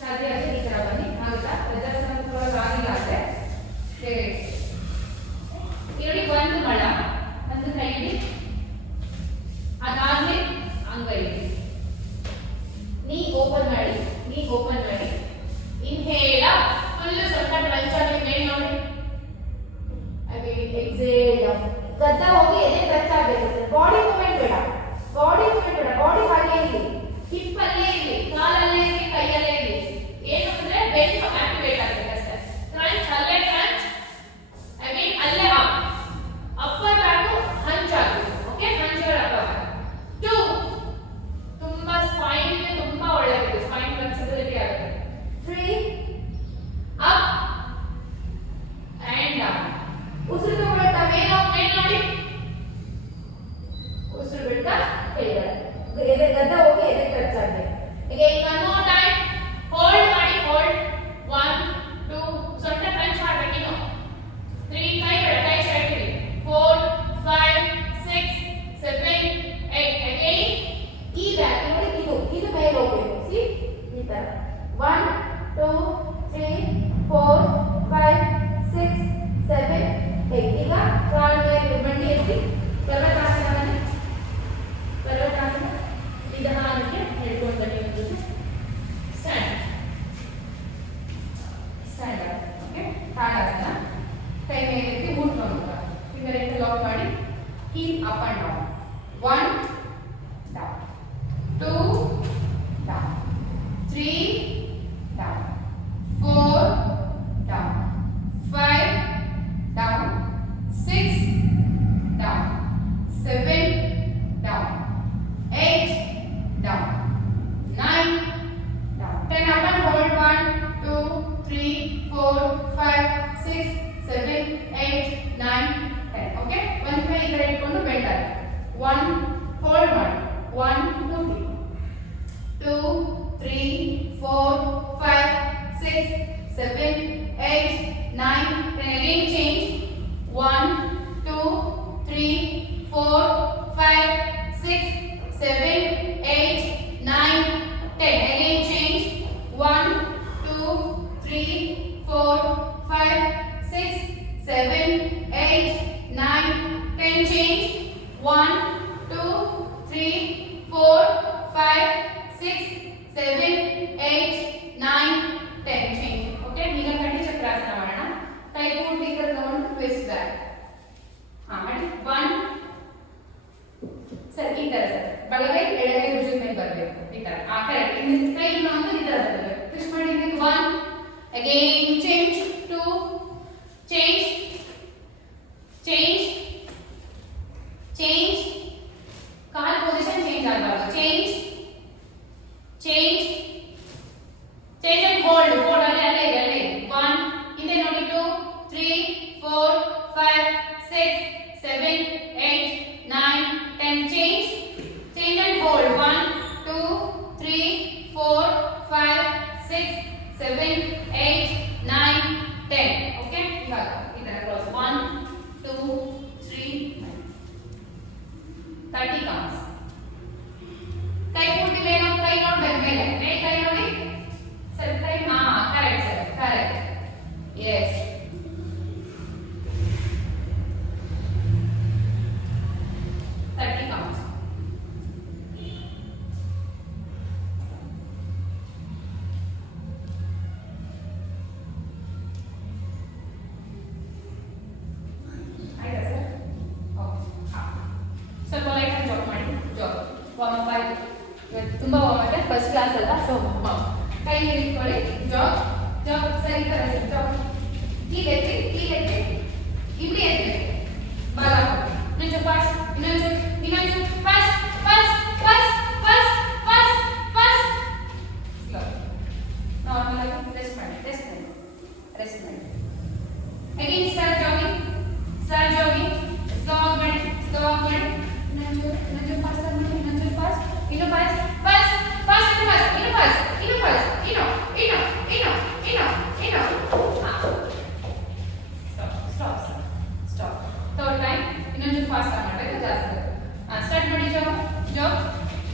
ಸಾಧ್ಯ ಆದರೆ ಈ ತರ ಬನ್ನಿ ಆಗುತ್ತಾ ಪ್ರದರ್ಶನ ಕೂಡ ಆಗಿಲ್ಲ ಅಂದ್ರೆ ನೋಡಿ ಒಂದು ಮಳ ಒಂದು ಕೈ ಇಡಿ ಅದಾದ್ಮೇಲೆ ಅಂಗೈ ಇಡಿ ನೀ ಓಪನ್ ಮಾಡಿ ಇನ್ಹೇಲ್ ಫುಲ್ ಸ್ವಲ್ಪ ಕ್ರಂಚ್ ಆಗಿ ಮೇಲೆ ನೋಡಿ ಅಗೇನ್ ಎಕ್ಸೇಲ್ ಗದ್ದ ಹೋಗಿ ಎದೆ ಟಚ್ ಆಗಬೇಕು ಬಾಡಿ ಮೂವ್ಮೆಂಟ್ ಬೇಡ ಬಾಡಿ ಹಾಗೆ ಇರಲಿ ಹಿಪ್ ಅಲ್ಲೇ ಇರಲಿ ಕಾಲಲ್ಲೇ ಇರಲಿ ಕೈಯಲ್ಲೇ ಇರಲಿ ಏನು ಅಂದ್ರೆ ಬೆಲ್ಟ್ ಆಕ್ಟಿವೇಟ್ ಆಗಬೇಕು ಅಷ್ಟೇ ಕ್ರಂಚ್ ಅಲ್ಲೇ ಕ್ರಂಚ್ ಅಗೇನ್ ಅಲ್ಲೇ ಅಪ್ಪರ್ ಬ್ಯಾಕ್ ಹಂಚ್ ಆಗಬೇಕು ಓಕೆ ಹಂಚ್ ಅಪ್ 2 ತುಂಬಾ ಸ್ಪೈನ್ ಗೆ ತುಂಬಾ ಒಳ್ಳೆಯದು ಸ್ಪೈನ್ ಫ್ಲೆಕ್ಸಿಬಿಲಿಟಿ ಆಗುತ್ತೆ 3 ಅಪ್ ಅಂಡ್ ಡೌನ್ ಉಸಿರು ತಗೊಳ್ತಾ ಮೇಲೆ ನೋಡಿ ಉಸಿರು ಬಿಡ್ತಾ ಕೆಳಗಡೆ ಗದ್ದ ಹೋಗಿ ಎದೆ ಟಚ್ ಆಗಬೇಕು again one more time hold ಮಾಡಿ ಹೋಲ್ಡ್ 1 2 ಸೊಂಟ ಕ್ರಂಚ್ ಮಾಡಬೇಕು ಇನ್ನು 3 ಕೈ ಸೈಡ್ ಇಡಿ 4 5 6 7 8 again ಈ ಬ್ಯಾಕ್ ನೋಡಿ ಇದು ಮೇಲೆ ಹೋಗಬೇಕು ಸಿ ಈ ತರ 1 2 3 4 5 6 7 8 ಈಗ ಕಾಲ್ ಮೇಲೆ ಮಂಡಿ ಎತ್ತಿ ಪರ್ವತಾಸನ ನಿಧಾನಕ್ಕೆ ಹೇಳ್ಕೊಂಡು ಬನ್ನಿ ಒಂದು ಸ್ಟ್ಯಾಂಡ್ ಓಕೆ ತಾಡಾಸನ ಕೈ ಮೇಲೆ ಎತ್ತಿ ಮೂಡ್ಕೊಂಡು ಫಿಂಗರ್ ಎತ್ತಿ ಲಾಕ್ ಮಾಡಿ heel up and down 1 down 2 down 3 down 4 down 5 down 6 down 7 down 8 down 9 down 10 up and hold 1 2 3 4 5 6 7 8 9 10 okay one ಕೈ ಈ ಕಡೆ ಇಟ್ಕೊಂಡು ಬೆಂಡ್ ಆಗಿ 1 hold ಮಾಡಿ 1 2 3 4 5 6 7 8 9 10 again change 1 2 3 4 5 6 7 8 9 10 again change 1 2 3 4 5 6 7 8 9 10 change 1 2 3 4 5 6 7 8 9 10 change okay ಈಗ ಕಂಠಿ ಚಕ್ರಾಸನ ಮಾಡೋಣ ಕೈ ಪೂರ್ತಿ ಈ ಕಡೆ ತಗೊಂಡು ಟ್ವಿಸ್ಟ್ ಬ್ಯಾಕ್ ಹಾ ಮಾಡಿ 1 ಸರ್ ಈ ತರ ಸರ್ ಬಲಗೈ ಎಡಗೈ ಭುಜದ ಮೇಲೆ ಬರಬೇಕು ಈ ತರ ಆ ಕರೆಕ್ಟ್ ಇನ್ನು ಕೈ ಇನ್ನೊಂದು ಈ ತರ ಬರಬೇಕು ಟ್ವಿಸ್ಟ್ ಮಾಡಿ 1 again change 2 change ಕಾಲ್ ಪೊಸಿಷನ್ ಚೇಂಜ್ ಆಗಬಾರದು change and hold ಅಲ್ಲೇ 1 ಹಿಂದೆ ನೋಡಿ 2 3 4 5 6 7 8 9 10 change and hold 1 2 3 4 5 6 7 8 9 10 okay ಇವಾಗ ಇದರ ಕ್ರಾಸ್ 1 2 3 30 counts ಸ್ವಲ್ಪ ಲೈಟ್ ಆಗಿ ಜಾಬ್ ಮಾಡಿ. ಜಾಬ್ ವಾರ್ಮ್ ಅಪ್ ಆಯ್ತು. ಇವತ್ತು ತುಂಬಾ ವಾರ್ಮ್ ಅಪ್, ಫಸ್ಟ್ ಕ್ಲಾಸ್ ಅಲ್ಲ, ಸೊ ಕೈ ಇಟ್ಕೊಳ್ಳಿ. ಜಾಬ್ ಜಾಬ್ ಸರಿ ತರ ಜಾಬ್. ಈಗ ಎತ್ತಿ, ಈಗ ಎತ್ತಿ, ಇಲ್ಲಿ ಎತ್ತಿ, ಬಾಲ ಇನ್ನೊಂದು ಫಾಸ್ಟ್, ಇನ್ನೊಂದು fast fast fast fast fast fast slow. Normal ಆಗಿ ರೆಸ್ಟ್ ಮಾಡಿ, ರೆಸ್ಟ್ ಮಾಡಿ, ರೆಸ್ಟ್ ಮಾಡಿ. Again start jogging, start jogging. Slow ಮಾಡಿ, ಸ್ಲೋ ಮಾಡಿ. ಇನ್ನೊಂದು ಫಾಸ್ಟ್ ಮಾಡಿ, ಇನ್ನೊಂದು ಫಾಸ್ಟ್, ಇನ್ನು ಫಾಸ್ಟ್ ಫಾಸ್ಟ್ ಫಾಸ್ಟ್, ಇನ್ನು ಫಾಸ್ಟ್, ಇನ್ನು ಫಾಸ್ಟ್, ಇನ್ನು ಫಾಸ್ಟ್, ಇನ್ನು ಇನ್ನು ಇನ್ನು ಇನ್ನು ಇನ್ನು. Stop stop stop. Third time ಇನ್ನೊಂದು ಫಾಸ್ಟ್ ಮಾಡಬೇಕು, ಜಾಸ್ತಿ. ಸ್ಟಾರ್ಟ್ ಮಾಡಿ. Job job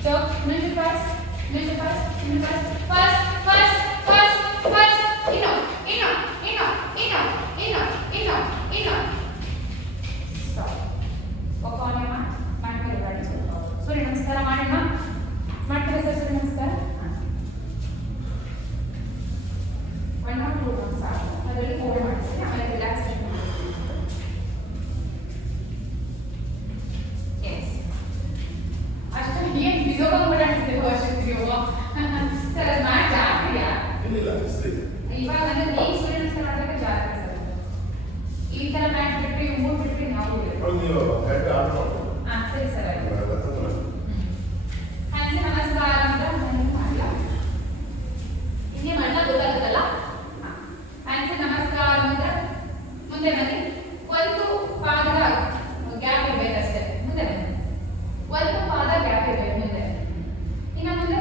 job. ಇನ್ನೊಂದು ಫಾಸ್ಟ್, ಇನ್ನೊಂದು ಫಾಸ್ಟ್, ಇನ್ನೊಂದು fast fast fast fast fast. ಇನ್ನು ಇನ್ನು ಇನ್ನು ಇನ್ನು ಇನ್ನು ಇನ್ನು ಇನ್ನು. Stop. Walk on your mat. Mat ಮೇಲೆ ಮಾಡಿ. ಸೂರ್ಯ ನಮಸ್ಕಾರ ಮಾಡೋಣ. ಮಾಡ್ತೀರಾ ಸರ್ ಸೂರ್ಯ ನಮಸ್ಕಾರ? 1 or 2 rounds ಸಾಕು. ಅದರಲ್ಲಿ ಹೋಲ್ಡ್ ಮಾಡಿಸಿ, ಆಮೇಲೆ ರಿಲ್ಯಾಕ್ಸೇಷನ್ ಮಾಡಿಸಿ. ಎಸ್ ಅಷ್ಟು ಏನು ಬಿಜೋಗ ಮಾಡ್ತಿದ್ದೀವಿ ಅಷ್ಟು ಯೋಗ ಸರ್. ಅದು ಮಾಡಿ ಜಾಗ್ತಿಯಾ? ಇವಾಗ ಅಂದರೆ ನೀವು ಸೂರ್ಯ ನಮಸ್ಕಾರ ಮಾಡೋದಕ್ಕೆ ಜಾಗ್ತಿ ಸರ್. ಈ ಥರ ಮ್ಯಾಟ್ ಬಿಟ್ಟರೆ ಮೂರು ಬಿಟ್ಟರೆ ನಾವು ಹಾಂ ಸರಿ ಸರ್. ಹ್ಯಾಂಡ್ಸ್ ನಮಸ್ಕಾರ ಅಂತ ನನಗೆ ಮಾಡಲ್ಲ, ಇನ್ನೇ ಮಾಡಲ್ಲ, ಗೊತ್ತಾಗುತ್ತಲ್ಲ. ಹ್ಯಾಂಡ್ಸ್ ನಮಸ್ಕಾರ ಅಂತ ಮುಂದೆ ಬನ್ನಿ. ಒಂದು ಪಾದದ ಗ್ಯಾಪ್ ಇರಬೇಕಷ್ಟೇ. ಮುಂದೆ ಬನ್ನಿ. ಒಂದು ಪಾದ ಗ್ಯಾಪ್ ಇರಬೇಕು ಮುಂದೆ. ಇನ್ನು ಮುಂದೆ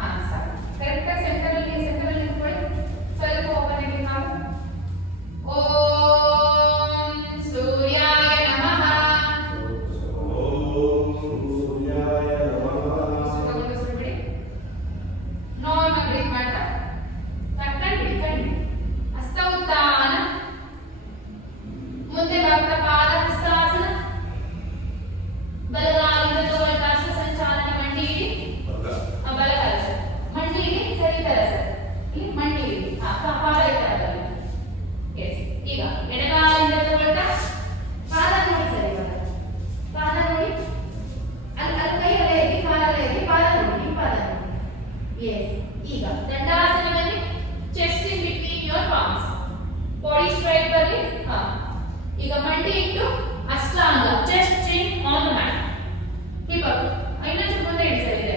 ಹಾಂ ಸಾಕು. ಕರೆಕ್ಟಾಗಿ ಸೆಂಟರಲ್ಲಿ ನಿಂತ್ಕೊಳ್ಳಿ. ಸ್ವಲ್ಪ ಓಪನ್ ಆಗಿ ನಾವು ಓಂ ಸೂರ್ಯಾಯ ನಮಃ. ನಾರ್ಮಲ್ ಬ್ರೀತ್ ಮಾಡ್ತಾ ಕಣ್ಣು ಹಸ್ತ ಉತ್ತಾನ, ಮುಂದೆ ಬರ್ತಾ ಪಾದ ಹಸ್ತಾಸನ, ಬಲಗಾಲಿಂದ ತಗೊಳ್ತಾ ಸಂಚಾಲನೆ. ಮಂಡಿ ಇಡಿ, ಬಲಗಾಲ ಸರ್, ಮಂಡಿ ಇಡಿ, ಸರಿ ತರ ಸರ್. ಇಲ್ಲಿ ಮಂಡಿ ಇಡಿ, ಪಾದ ಇರ್ತಾರಲ್ಲ. ಎಸ್. ಈಗ ಎಡಗಾಲಿಂದ ತಗೊಳ್ತಾ ಪಾದ ನೋಡಿ ಸರ್. ಇವಾಗ ಪಾದ ನೋಡಿ, ಅಲ್ಲಿ ಕೈ ಅಲೆ ಎತ್ತಿ, ಪಾದ ಅಲೆ ಎತ್ತಿ, ಪಾದ ನೋಡಿ, ಪಾದ ನೋಡಿ. ಎಸ್. ಈಗ ದಂಡಾಸನದಲ್ಲಿ chest in between your palms, body straight ಬರಲಿ. ಈಗ ಮಂಡಿ ಇಟ್ಟು Ashtanga, chest chin on the mat, hip up. ಇನ್ನೊಂದು ಮುಂದೆ ಇಡಿ ಸರ್. ಇದೆ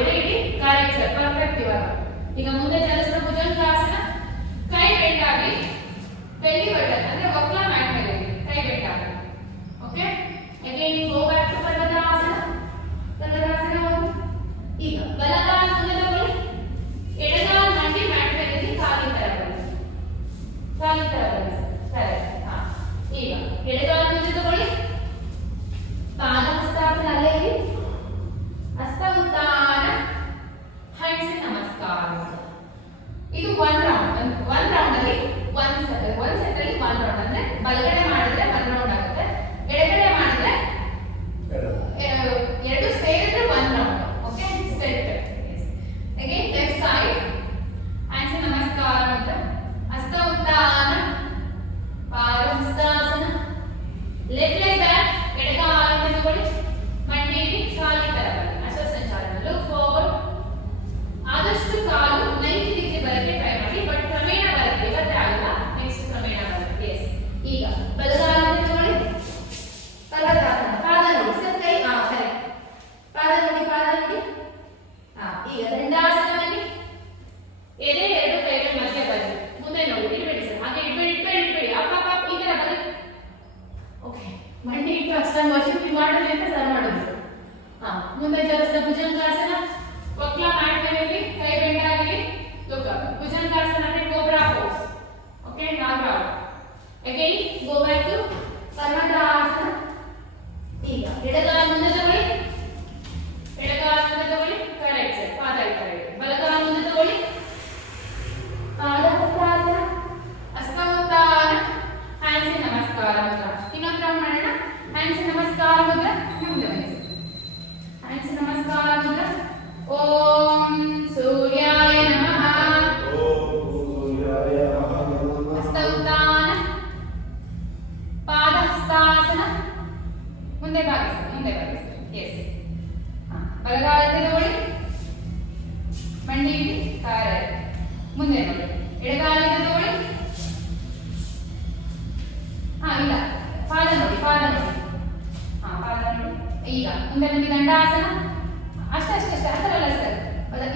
ಎದೆ ಇಡಿ, ಕರೆಕ್ಟ್ ಸರ್, ಪರ್ಫೆಕ್ಟ್. ಇವಾಗ ಈಗ ಮುಂದೆ ಚಲಿಸಿದ ಭುಜಂಗಾಸನ. ಕೈ ಬೆಂಡ್ ಆಗಲಿ, ಬೆಲ್ಲಿ ಬಟನ್ ಅಂದ್ರೆ ವಕ್ಲ ಮ್ಯಾಟ್ ಮೇಲೆ ಕೈ ಬೆಂಡ್ ಆಗಲಿ. Okay. Again go back to Parvatasana. Parvatasana ಹೋಗಿ. ಈಗ ಬಲಗಾಲ ಮುಂದೆ ತಗೊಳ್ಳಿ, ಎಡಗಾಲ ಮಂಡಿ ಮ್ಯಾಟ್ ಮೇಲೆ ಇಡಿ, ಕಾಲಿ ತರ ಬನ್ನಿ, ಕಾಲಿ ತರ ಬನ್ನಿ. ಕರೆಕ್ಟ್. ಈಗ ಎಡಗಾಲ ಮುಂದೆ ತಗೊಳ್ಳಿ, ಪಾದ ಹಸ್ತಾಸನ ಅಲ್ಲೇ ಇಡಿ, ಹಸ್ತ ಉತ್ತಾನ, ಹ್ಯಾಂಡ್ಸ್ ನಮಸ್ಕಾರ. ಇದು ಒನ್ ರೌಂಡ್. ಒನ್ ರೌಂಡ್ ಅಲ್ಲಿ ಒನ್ ಸೆಟ್ ಅಲ್ಲಿ ಒನ್ ರೌಂಡ್. ಅಂದ್ರೆ ಬಲಗಡೆ ಮಾಡಿದ್ರೆ 1 ರೌಂಡ್ ಆಗುತ್ತೆ, ಎಡಗಡೆ ಮಾಡಿದ್ರೆ ಎರಡು ಸೇರಿದ್ರೆ 1 round. Okay. Set. Again left side. Hands ನಮಸ್ಕಾರ ಅಂತ, ಹಸ್ತ ಉತ್ತಾನ, ಪಾದ ಹಸ್ತಾಸನ, ಲೆಫ್ಟ್ ಲೆಗ್ ಬ್ಯಾಕ್, ಎಡಗಾಲಿಂದ ತಗೊಳ್ಳಿ, ಮಂಡಿ ಇಡಿ, ಕಾಲಿ ತರ ಬನ್ನಿ, ಅಶ್ವ ಸಂಚಾಲನ. Look forward. ಆದಷ್ಟು ಕಾಲು 90 ಡಿಗ್ರಿ ಬರಕ್ಕೆ ಟ್ರೈ ಮಾಡಿ, ಬಟ್ ಕ್ರಮೇಣ ಬರುತ್ತೆ. ಇವತ್ತೇ ಆಗಲ್ಲ, ನೆಕ್ಸ್ಟ್ ಕ್ರಮೇಣ ಬರುತ್ತೆ. ಎಸ್. ಈಗ ಬಲಗಾಲಿಂದ ತಗೊಳ್ಳಿ, ಪರ್ವತಾಸನ. ಪಾದ ನೋಡಿ ಸರ್, ಕೈ ಕರೆಕ್ಟ್. ಪಾದ ನೋಡಿ, ಪಾದ ನೋಡಿ. ಈಗ ದಂಡಾಸನ ಬನ್ನಿ. ಎದೆ ಎರಡು ಕೈಗಳ ಮಧ್ಯೆ ಬನ್ನಿ. ಮುಂದೆ ನೋಡಿ, ಇಡಬೇಡಿ ಸರ್, ಹಾಗೆ ಇಡಬೇಡಿ ಇಡಬೇಡಿ ಇಡಬೇಡಿ. ಅಪ್ ಅಪ್ ಅಪ್ ಈ ತರ ಬನ್ನಿ. ಓಕೆ. ಮಂಡಿ ಇಟ್ಟು ಅಷ್ಟಾಂಗ ವರ್ಷಕ್ಕೆ ಮಾಡೋದು ಅಂತ ಸರ್ ಮಾಡೋದು. ಮುಂದೆ ಚಲಿಸಿದ ಭುಜಂಗಾಸನ. ವಕ್ಲ ಮ್ಯಾಟ್ ಮೇಲೆ ಇಡಿ, ಕೈ ಬೆಂಡ್ ಆಗಲಿ. Look up. ಭುಜಂಗಾಸನ ಅಂದ್ರೆ cobra pose. Okay. Now round. Again go back to Parvatasana. ಈಗ ಎಡಗಾಲ ಮುಂದೆ ತಗೊಳ್ಳಿ, ಎಡಗಾಲ ಮುಂದೆ ತಗೊಳ್ಳಿ, ಕರೆಕ್ಟ್ ಸರ್, ಪಾದ ಇಟ್ಟ. ಬಲಗಾಲ ಮುಂದೆ ತಗೊಳ್ಳಿ, ಪಾದ ಹಸ್ತಾಸನ, ಹಸ್ತ ಉತ್ತಾನ, ಹ್ಯಾಂಡ್ಸ್ ನಮಸ್ಕಾರ ಮುದ್ರ. ಇನ್ನೊಂದು ರೌಂಡ್ ಮಾಡೋಣ. ಹ್ಯಾಂಡ್ಸ್ ನಮಸ್ಕಾರ ಮುದ್ರ. ಮುಂದೆ ಬನ್ನಿ ಸರ್. ಹ್ಯಾಂಡ್ಸ್ ನಮಸ್ಕಾರ ಮುದ್ರ. ಮುಂದೆ ಬಾಗಿಸಿ ಎಸ್. ಬಲಗಾಲಿಂದ ನೋಡಿ, ಮಂಡಿ ಇಡಿ, ಕಾರ ಮುಂದೆ ನೋಡಿ, ಎಡಗಾಲಿಂದ ನೋಡಿ, ಇಲ್ಲ ಪಾದ ನೋಡಿ, ಪಾದ ನೋಡಿ, ಈಗ ಮುಂದೆ ಬನ್ನಿ ದಂಡಾಸನ. ಅಷ್ಟೇ ಆ ಥರ ಅಲ್ಲ ಸರ್,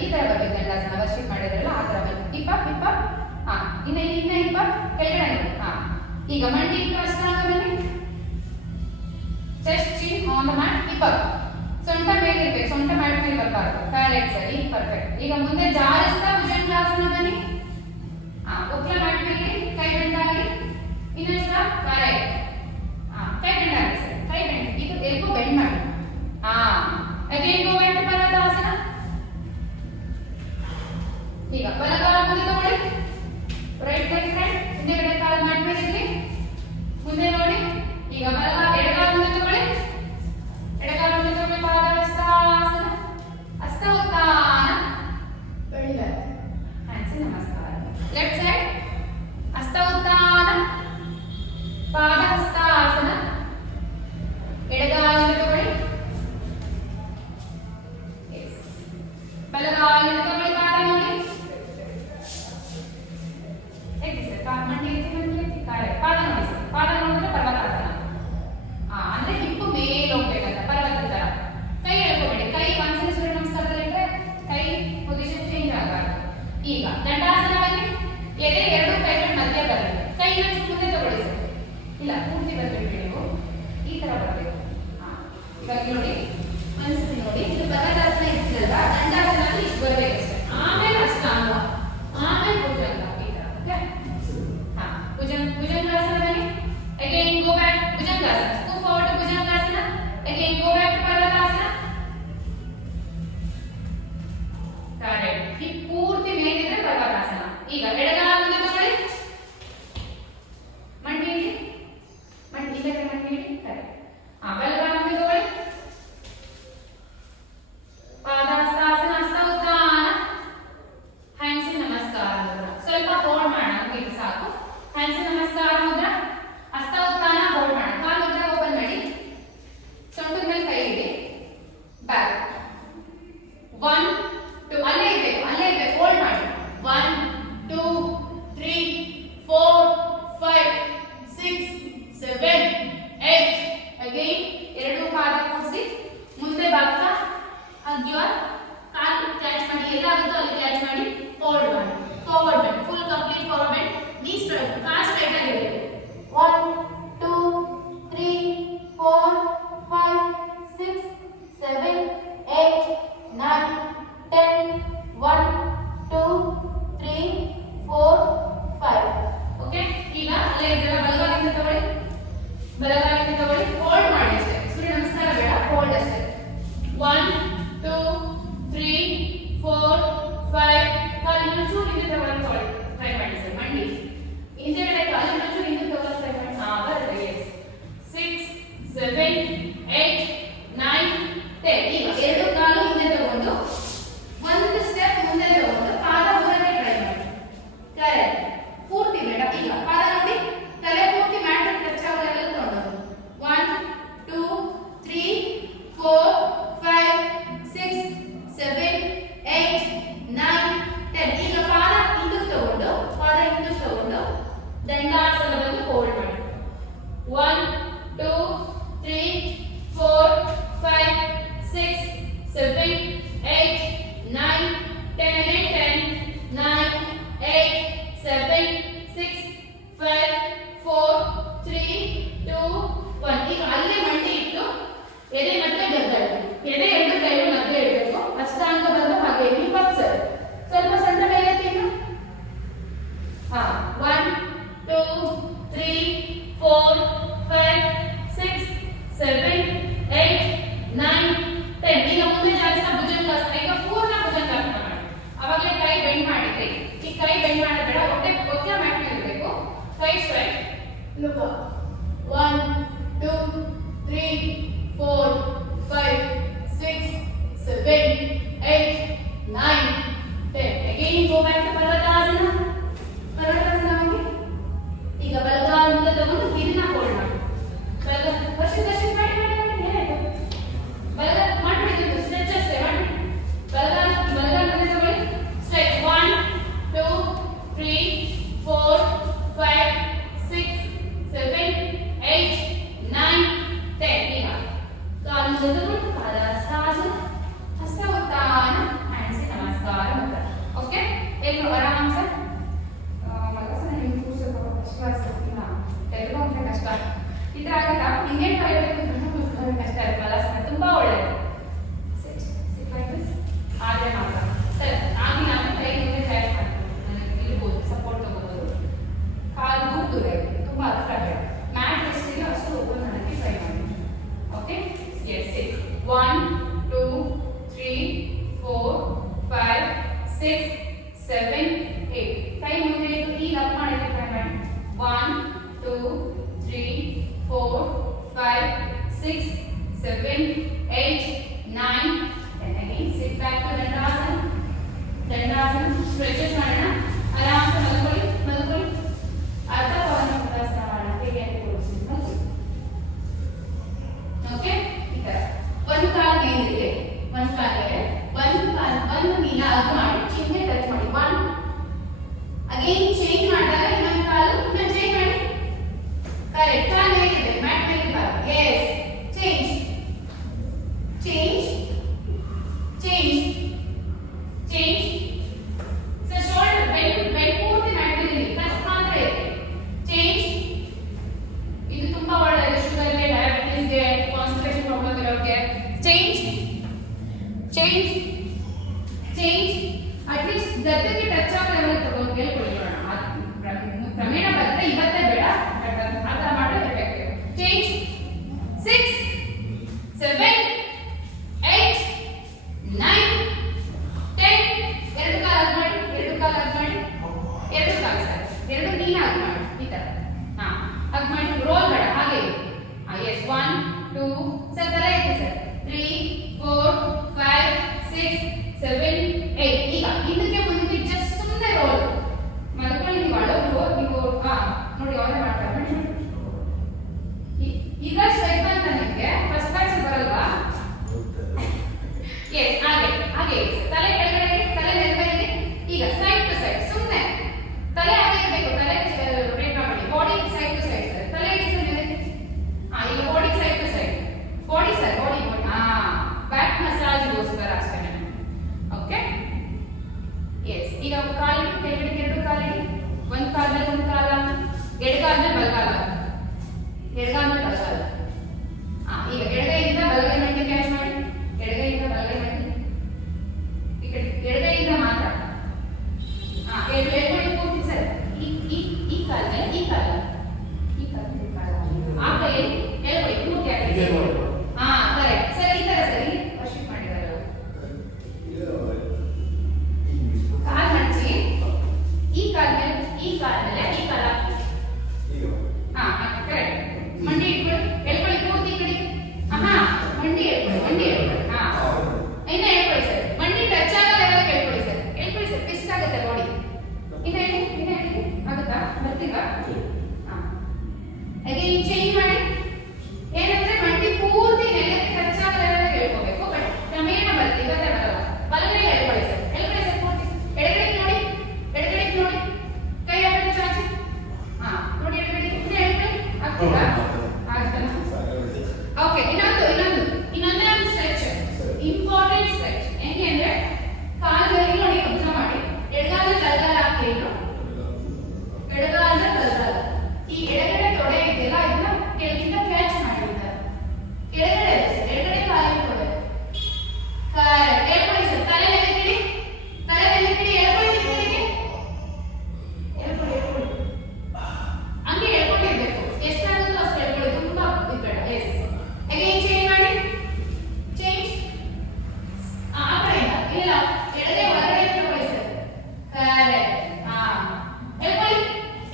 ಈ ಥರ ಬರ್ಬೇಕು ದಂಡಾಸನ. ವರ್ಷಿಪ್ ಮಾಡಿದ್ರಲ್ಲ ಆ ಥರ ಬನ್ನಿ. ಇಪ್ಪ ಇನ್ನ ಇಪ್ಪ ಕೆಳಗಡೆ ನೋಡಿ. ಈಗ ಮಂಡಿ ಇಟ್ಟು ಅಷ್ಟಾಂಗ ಬನ್ನಿ, chest chin on the mat, ಇಪ್ಪ ಸೊಂಟ ಮೇಲೆ ಇರ್ಬೇಕು, ಸೊಂಟ ಮ್ಯಾಟ್ ಮೇಲೆ ಬರಬಾರ್ದು. ಕರೆಕ್ಟ್ ಸರಿ, ಪರ್ಫೆಕ್ಟ್. ಈಗ ಮುಂದೆ ಜಾರಿಸ್ತಾ ಭುಜಂಗಾಸನ ಬನ್ನಿ. ಒಕ್ಲ ಮ್ಯಾಟ್ ಮೇಲೆ ಕೈ ಬೆಂಡಾಗಿ, ಇನ್ನಷ್ಟ ಕರೆಕ್ಟ್. ಕೈ ಬೆಂಡಾಗಿ ಸರ್, ಕೈ ಬೆಂಡ್, ಇದು ಎಲ್ಬೋ ಬೆಂಡ್ ಮಾಡಿ. Again go back to Parvatasana. ಈಗ ಬಲಗಾಲ ಮುಂದೆ ತಗೊಳ್ಳಿ, ರೈಟ್ ಲೆಗ್ ಫ್ರಂಟ್, ಹಿಂದೆಗಡೆ ಕಾಲು ಮ್ಯಾಟ್ ಮೇಲೆ ಇರಲಿ, ಮುಂದೆ ನೋಡಿ. ಈಗ ಎಡಗಾಲ ಮುಂದೆ ತಗೊಳ್ಳಿ, ಪಾದಹಸ್ತಾಸನ, ಹಸ್ತೋತ್ಥಾನ, ಹ್ಯಾಂಡ್ಸ್ ನಮಸ್ಕಾರ. ಲೆಫ್ಟ್ ಸೈಡ್ ಹಸ್ತೋತ್ಥಾನ, ಪಾದಹಸ್ತಾಸನ, ಎಡಗಾಲಿಂದ ತಗೊಳ್ಳಿ, ಬಲಗಾಲಿಂದ ತಗೊಳ್ಳಿ, ಪಾದ ನೋಡಿ, ಹೇಗೆ ಸರ್ ಮಂಡಿ ಎತ್ತಿ ಪಾದ ನೋಡಿ ಸರ್, ಪಾದ ನೋಡಿದ್ರೆ ಪರ್ವತಾಸನ. ಅಂದ್ರೆ ಹಿಪ್ಪು ಮೇಲೆ ಹೋಗ್ಬೇಕಂತ, ಪರ್ವತ ತರ. ಕೈ ಎಳ್ಕೋಬೇಡಿ, ಕೈ ಒಂದ್ಸರಿ ಸೂರ್ಯ ನಮಸ್ಕಾರದಲ್ಲಿ ಇಟ್ಟರೆ ಕೈ ಪೊಸಿಷನ್ ಚೇಂಜ್ ಆಗಬಾರ್ದು. ಈಗ ದಂಡಾಸನ ಬನ್ನಿ, ಎದೆ ಎರಡು ಕೈಗಳ ಮಧ್ಯೆ ಬರಬೇಕು, ಕೈ ಇನ್ನೊಂದು ಮುಂದೆ ತಗೊಳ್ಳಿ ಸರ್, ಇಲ್ಲ ಪೂರ್ತಿ ಬರಬೇಕು, ನೀವು ಈ ತರ ಬರಬೇಕು. ಇವಾಗ ನೋಡಿ, ಒಂದ್ಸರಿ ನೋಡಿ, ಇದು ಪರ್ವತಾಸನ ಇರ್ತದಲ್ವ, ದಂಡಾಸನ ಇಷ್ಟು ಬರಬೇಕು ಸರ್, ಆಮೇಲೆ ಅಷ್ಟಾಂಗ, ಆಮೇಲೆ ಭುಜಂಗ, ಈ ತರ. ಓಕೆ, ಭುಜಂಗಾಸನ ಬನ್ನಿ. Again go back Bhujangasana. Move forward to Bhujangasana. Again go back to Parvatasana. Correct. Hip ಪೂರ್ತಿ ಮೇಲಿದ್ರೆ ಪರ್ವತಾಸನ. ಈಗ ಎಡಗಾಲ ಮುಂದೆ ತಗೊಳ್ಳಿ, ಮಂಡಿ ಇಡಿ, ಮಂಡಿ ಇಡಿ. ಕರೆಕ್ಟ್. ಬಲಗಾಲ ಮುಂದೆ ತಗೊಳ್ಳಿ, ಪಾದಹಸ್ತಾಸನ, ಹಸ್ತೋತ್ಥಾನ, ಹ್ಯಾಂಡ್ಸ್ ನಮಸ್ಕಾರ ಮುದ್ರ. ಸ್ವಲ್ಪ ಹೋಲ್ಡ್ ಮಾಡೋಣ, ಮುಗಿದು ಸಾಕು. ಹ್ಯಾಂಡ್ಸ್ ನಮಸ್ಕಾರ ಮುದ್ರ, ಹಸ್ತೋತ್ಥಾನ ಹೋಲ್ಡ್ ಮಾಡಿ, ಕಾಲು ಉದ್ದ ಓಪನ್ ಮಾಡಿ, ಸೊಂಟದ ಮೇಲೆ ಕೈ ಇಡಿ, ಬ್ಯಾಕ್ 1 2 ಅಲ್ಲೇ ಇರಬೇಕು, ಹೋಲ್ಡ್ ಮಾಡಿ. 1 2 3 4 5 6 7 8. ಅಗೈನ್ ಎರಡು ಪಾದ ಕೂಡಿಸಿ ಮುಂದೆ ಬಾಗ್ತಾ ಅಗ್ಯುವ ಕಾಲು ಕ್ಯಾಚ್ ಮಾಡಿ, ಎಲ್ಲ ಆಗುತ್ತೋ ಅಲ್ಲಿ ಕ್ಯಾಚ್ ಮಾಡಿ, ಹೋಲ್ಡ್ ಮಾಡಿ, forward bend, full complete forward bend, ನೀ ಸ್ಟ್ರೈಟ್, ಕಾಲು ಸ್ಟ್ರೈಟ್ ಆಗಿರಬೇಕು. 1 2 3 4 5 6 7 8 9 10 1 2 3 4 5. ಓಕೆ, ಈಗ ಅಲ್ಲೇ ಇದೆಲ್ಲ ಬಲಗಾಲಿಂದ ತಗೊಳ್ಳಿ, ಹೋಲ್ಡ್ ಮಾಡಿ ಅಷ್ಟೇ, ಸೂರ್ಯ ನಮಸ್ಕಾರ ಬೇಡ, ಹೋಲ್ಡ್ ಅಷ್ಟೇ. 1 2 3 4 5. ಕಾಲು ಇನ್ನೊಂಚೂರು ಹಿಂದೆ ತಗೊಳ್ಳಿ, ಟ್ರೈ ಮಾಡಿ ಸರ್, ಮಂಡಿ ಹಿಂದೆಗಡೆ ಕಾಲು ಇನ್ನೊಂಚೂರು ಹಿಂದೆ ತಗೊಳ್ಳಿ, ಟ್ರೈ ಮಾಡಿ. ಬರುತ್ತೆ, ಎಸ್. 6 7 8 9 10. ಈಗ ಎರಡು ಕಾಲು ಹಿಂದೆ ತಗೊಂಡು ಒಂದು ಸ್ಟೆಪ್ ಮುಂದೆ ತಗೊಂಡು ಪಾದ ಹೊರಗೆ ಟ್ರೈ ಮಾಡಿ. ಕರೆಕ್ಟ್, ಪೂರ್ತಿ ಬೇಡ. ಈಗ ಪಾದ ನೋಡಿ, ತಲೆ ಪೂರ್ತಿ ಮ್ಯಾಟ್ ಟಚ್ ಆಗೋ ಲೆವೆಲ್ ತಗೊಂಡು 1 2 3 4 5 ಇನ್ನೇನು ಕಾಯಬೇಕು ಅಷ್ಟೇ ಅಲ್ವಾ ತುಂಬಾ ಒಳ್ಳೆಯದು ಆದರೆ ಮಾತ್ರ ಸರ್ ಆಗಿ ನಾನು ಕೈ ಮುಂದೆ ಕ್ಯಾಚ್ ಮಾಡ್ತೀನಿ ನನಗೆ ಇರ್ಬೋದು ಸಪೋರ್ಟ್ ತಗೋಬೋದು ಕಾಲು ದೂರ ಇದೆ ತುಂಬ ಹತ್ರ ಬೇಡ ಮ್ಯಾಟ್ ಎಷ್ಟಿದೆ ಅಷ್ಟು ಓಪನ್ ಮಾಡೋಕ್ಕೆ ಟ್ರೈ ಮಾಡಿ ಓಕೆ ಎಸ್ 1 2 3 4 5 6 7 8 ಕೈ ಮುಂದೆ ಇಟ್ಟು ಈಗ ಅಪ್ ಮಾಡೋಕ್ಕೆ ಟ್ರೈ ಮಾಡಿ 1 2 3 4 5 6 7 8 9 and again sit back to Dandasana stretches ಮಾಡೋಣ ಆರಾಮಸೆ ಮಲ್ಕೊಳ್ಳಿ ಅರ್ಧ ಪವನ ಮುದ್ರಾಸನ ಮಾಡೋಣ ಹೇಗೆ ಅಂತ ತೋರಿಸ್ತೀನಿ ಮಲ್ಕೊಳ್ಳಿ ಓಕೆ ಈ ತರ ಒಂದು ಕಾಲು ಮೇಲಿದೆ ಒಂದು ಕಾಲಿಗೆ ಒಂದು ಮೀನ ಅದು ಮಾಡಿ ಚಿಹ್ನೆ ಟಚ್ ಮಾಡಿ 1 ಅಗೇನ್ ಚೇಂಜ್ ಮಾಡಿದಾಗ ಇನ್ನೊಂದು ಕಾಲು ಇನ್ನೊಂದು ಚೇಂಜ್ ಮಾಡಿ ಕರೆಕ್ಟ್ ಕಾಲು ಮೇಲಿದೆ ಮ್ಯಾಟ್ ಮೇಲೆ ಬರ ಎಸ್ ಚೇಂಜ್ so shoulder bend ಪೂರ್ತಿ ಮ್ಯಾಟ್ ಮೇಲೆ ಟಚ್ ಮಾತ್ರ ಇದೆ ಚೇಂಜ್ ಇದು ತುಂಬಾ ಒಳ್ಳೆಯದು ಶುಗರ್ಗೆ ಡಯಾಬಿಟಿಸ್ಗೆ ಕಾನ್ಸ್ಟಿಪೇಷನ್ ಪ್ರಾಬ್ಲಮ್ ಇರೋರಿಗೆ ಚೇಂಜ್ ಅಟ್ಲೀಸ್ಟ್ ಗದ್ದೆಗೆ ಟಚ್ ಆಗೋ ಲೆವೆಲ್ ತಗೊಂಡು ಕೇಳ್ಕೊಳ್ಳೋಣ ಕ್ರಮೇಣ ಬಂದ್ರೆ ಇವತ್ತೇ ಬೇಡ ಆ ಥರ ಮಾಡಿದ್ರೆ ಎಫೆಕ್ಟಿವ್ ಚೇಂಜ್ 6 7 8 9 10 ಎರಡು ಕಾಲು ಆಗ್ ಮಾಡಿ ಎರಡು ಕಾಲು ಸರ್ ಎರಡು ನೀನು ಆಗ್ ಮಾಡಿ ಈ ತರ ಆಗ್ ಮಾಡಿ ರೋಲ್ ಬೇಡ ಹಾಗೆ ಎಸ್ 1 2 ಸರ್ ತಲೆ ಐತೆ ಸರ್ 3 4 5 6 7 8 ಈಗ ಹಿಂದಕ್ಕೆ ಮುಂದಕ್ಕೆ ಜಸ್ಟ್ ಸುಮ್ಮನೆ ರೋಲ್ ಮಲ್ಕೊಳ್ಳಿ ನೀವು ಅಳೋದು ನೀವು ನೋಡಿ ಅವರೇ ಮಾಡ್ತಾರೆ ಈಗ ಸ್ಟೆಪ್ ಅಂತ ನಿಮಗೆ ಫಸ್ಟ್ ಕ್ಲಾಸ್ ಬರಲ್ವಾ ಎಸ್ ಹಾಗೆ ತಲೆ ಕೆಳಗಡೆ ತಲೆ ಮೇಲ್ಮೇಲೆ ಈಗ ಸೈಡ್ ಟು ಸೈಡ್ ಸುಮ್ಮನೆ ತಲೆ ಹಾಗೆ ಇರಬೇಕು ತಲೆ ರೊಟೇಟ್ ಮಾಡಿ body side to side sir ತಲೆ ಇಡಿ ಸರ್ ಮೇಲೆ ಈಗ body side to side body back ಮಸಾಜ್ಗೋಸ್ಕರ ಅಷ್ಟೇ ಓಕೆ ಎಸ್ ಈಗ ಕಾಲಿಡಿ ಕೆಳಗಡೆ ಎರಡು ಕಾಲಿಡಿ ಒಂದು ಕಾಲದಲ್ಲಿ ಒಂದು ಕಾಲ ಎಡಗಾಲದಲ್ಲಿ ಬಲಗಾಲ ಎಡಗಾಲದಲ್ಲಿ ಬಲಗಾಲ ಈಗ ಎಡಗೈಯಿಂದ ಬಲಗೈ ಮೈಗೆ ಕ್ಯಾಚ್ ಮಾಡಿ ಎಡಗೈಯಿಂದ ಬಲಗೈ ಮೈಗೆ ಈ ಕಡೆ ಎಡಗೈಯಿಂದ ಮಾತ್ರ ಎಡಗೈ ಪೂರ್ತಿ ಸರ್ ಈ ಕಾಲ ಮೇಲೆ ಈ ಕಾಲ ಆ ಕೈಯಲ್ಲಿ ಎಡಗೈ ಪೂರ್ತಿ ಆಗಿದೆ ಕರೆಕ್ಟ್ ಸರ್ ಈ ತರ ಸರ್ ಇಲ್ಲಿ ವರ್ಷಿಪ್ ಮಾಡಿದ್ದಾರೆ ಕಾಲ್ ಹಚ್ಚಿ ಈ ಕಾಲ ಮೇಲೆ ಈ ಕಾಲ ಕರೆಕ್ಟ್ ಮಂಡಿ ಇಟ್ಕೊಳ್ಳಿ ಎಳ್ಕೊಳ್ಳಿ ಪೂರ್ತಿ ಈ ಕಡೆ ಮಂಡಿ ಎಳ್ಕೊಳ್ಳಿ ಇನ್ನ ಹೇಳ್ಕೊಳ್ಳಿ ಸರ್ ಮಂಡಿ ಟಚ್ ಆಗೋ ಲೆವೆಲ್ ಹೇಳ್ಕೊಳ್ಳಿ ಸರ್ ಟ್ವಿಸ್ಟ್ ಆಗುತ್ತೆ ಬಾಡಿ ಇನ್ನ ಹೇಳಿ ಆಗುತ್ತಾ ಬರ್ತೀರಾ ಅಗೇನ್ ಚೇಂಜ್ ಮಾಡಿ ಏನಂದ್ರೆ ಮಂಡಿ ಪೂರ್ತಿ ನೆಲಕ್ಕೆ ಟಚ್ ಆಗೋ ಲೆವೆಲ್ ಹೇಳ್ಕೋಬೇಕು ಬಟ್ ಕ್ರಮೇಣ ಬರ್ತೀವಿ ಮತ್ತೆ ಬರಲ್ಲ ಬಲಗಡೆ ಹೇಳ್ಕೊಳ್ಳಿ ಸರ್ ಪೂರ್ತಿ ಎಡಗಡೆ ನೋಡಿ ಕೈ ಆ ಕಡೆ ಚಾಚಿ ನೋಡಿ ಎಡಗಡೆ ಇನ್ನ ಹೇಳ್ಕೊಳ್ಳಿ ಆಗ್ತದಾ ಓಕೆ ಇನ್ನೊಂದು ಸ್ಟ್ರೆಚ್ ಇಂಪಾರ್ಟೆಂಟ್ ಸ್ಟ್ರೆಚ್ ಹೆಂಗೆ ಅಂದ್ರೆ ಕಾಲುಗಳಿಗೆ ನೋಡಿ ಅಬ್ಸರ್ವ್ ಮಾಡಿ ಎಡಗಾಲದಲ್ಲಿ ಬಲಗಾಲ ಹಾಕಿದ್ರು ಎಡಗಾಲದಲ್ಲಿ ಬಲಗಾಲ ಈ ಎಡಗಡೆ ತೊಡೆ ಇದೆಯಲ್ಲ ಇದನ್ನ ಕೆಳಗಿಂದ ಕ್ಯಾಚ್ ಮಾಡಿದ್ದಾರೆ ಎಡಗಡೆ ಕಾಲಿಗೆ ತೊಡೆ ಕರೆಕ್ಟ್ ಹೇಳ್ಕೊಳ್ಳಿ ಸರ್ ತಲೆ ಮೇಲೆ ಹೇಳ್ಕೊಳ್ಳಿ ಹಂಗೆ ಹೇಳ್ಕೊಂಡಿರ್ಬೇಕು ಎಷ್ಟಾಗುತ್ತೋ ಅಷ್ಟು ಹೇಳ್ಕೊಳ್ಳಿ ತುಂಬಾ ಬೇಡ ಎಸ್ ಅಗೇನ್ ಚೇಂಜ್ ಮಾಡಿ ಆ ಕಡೆಯಿಂದ ಇಲ್ಲ ಎಡಗೈ ಹೊರಗಡೆ ತಗೊಳ್ಳಿ ಸರ್ ಕರೆಕ್ಟ್ ಹೇಳ್ಕೊಳ್ಳಿ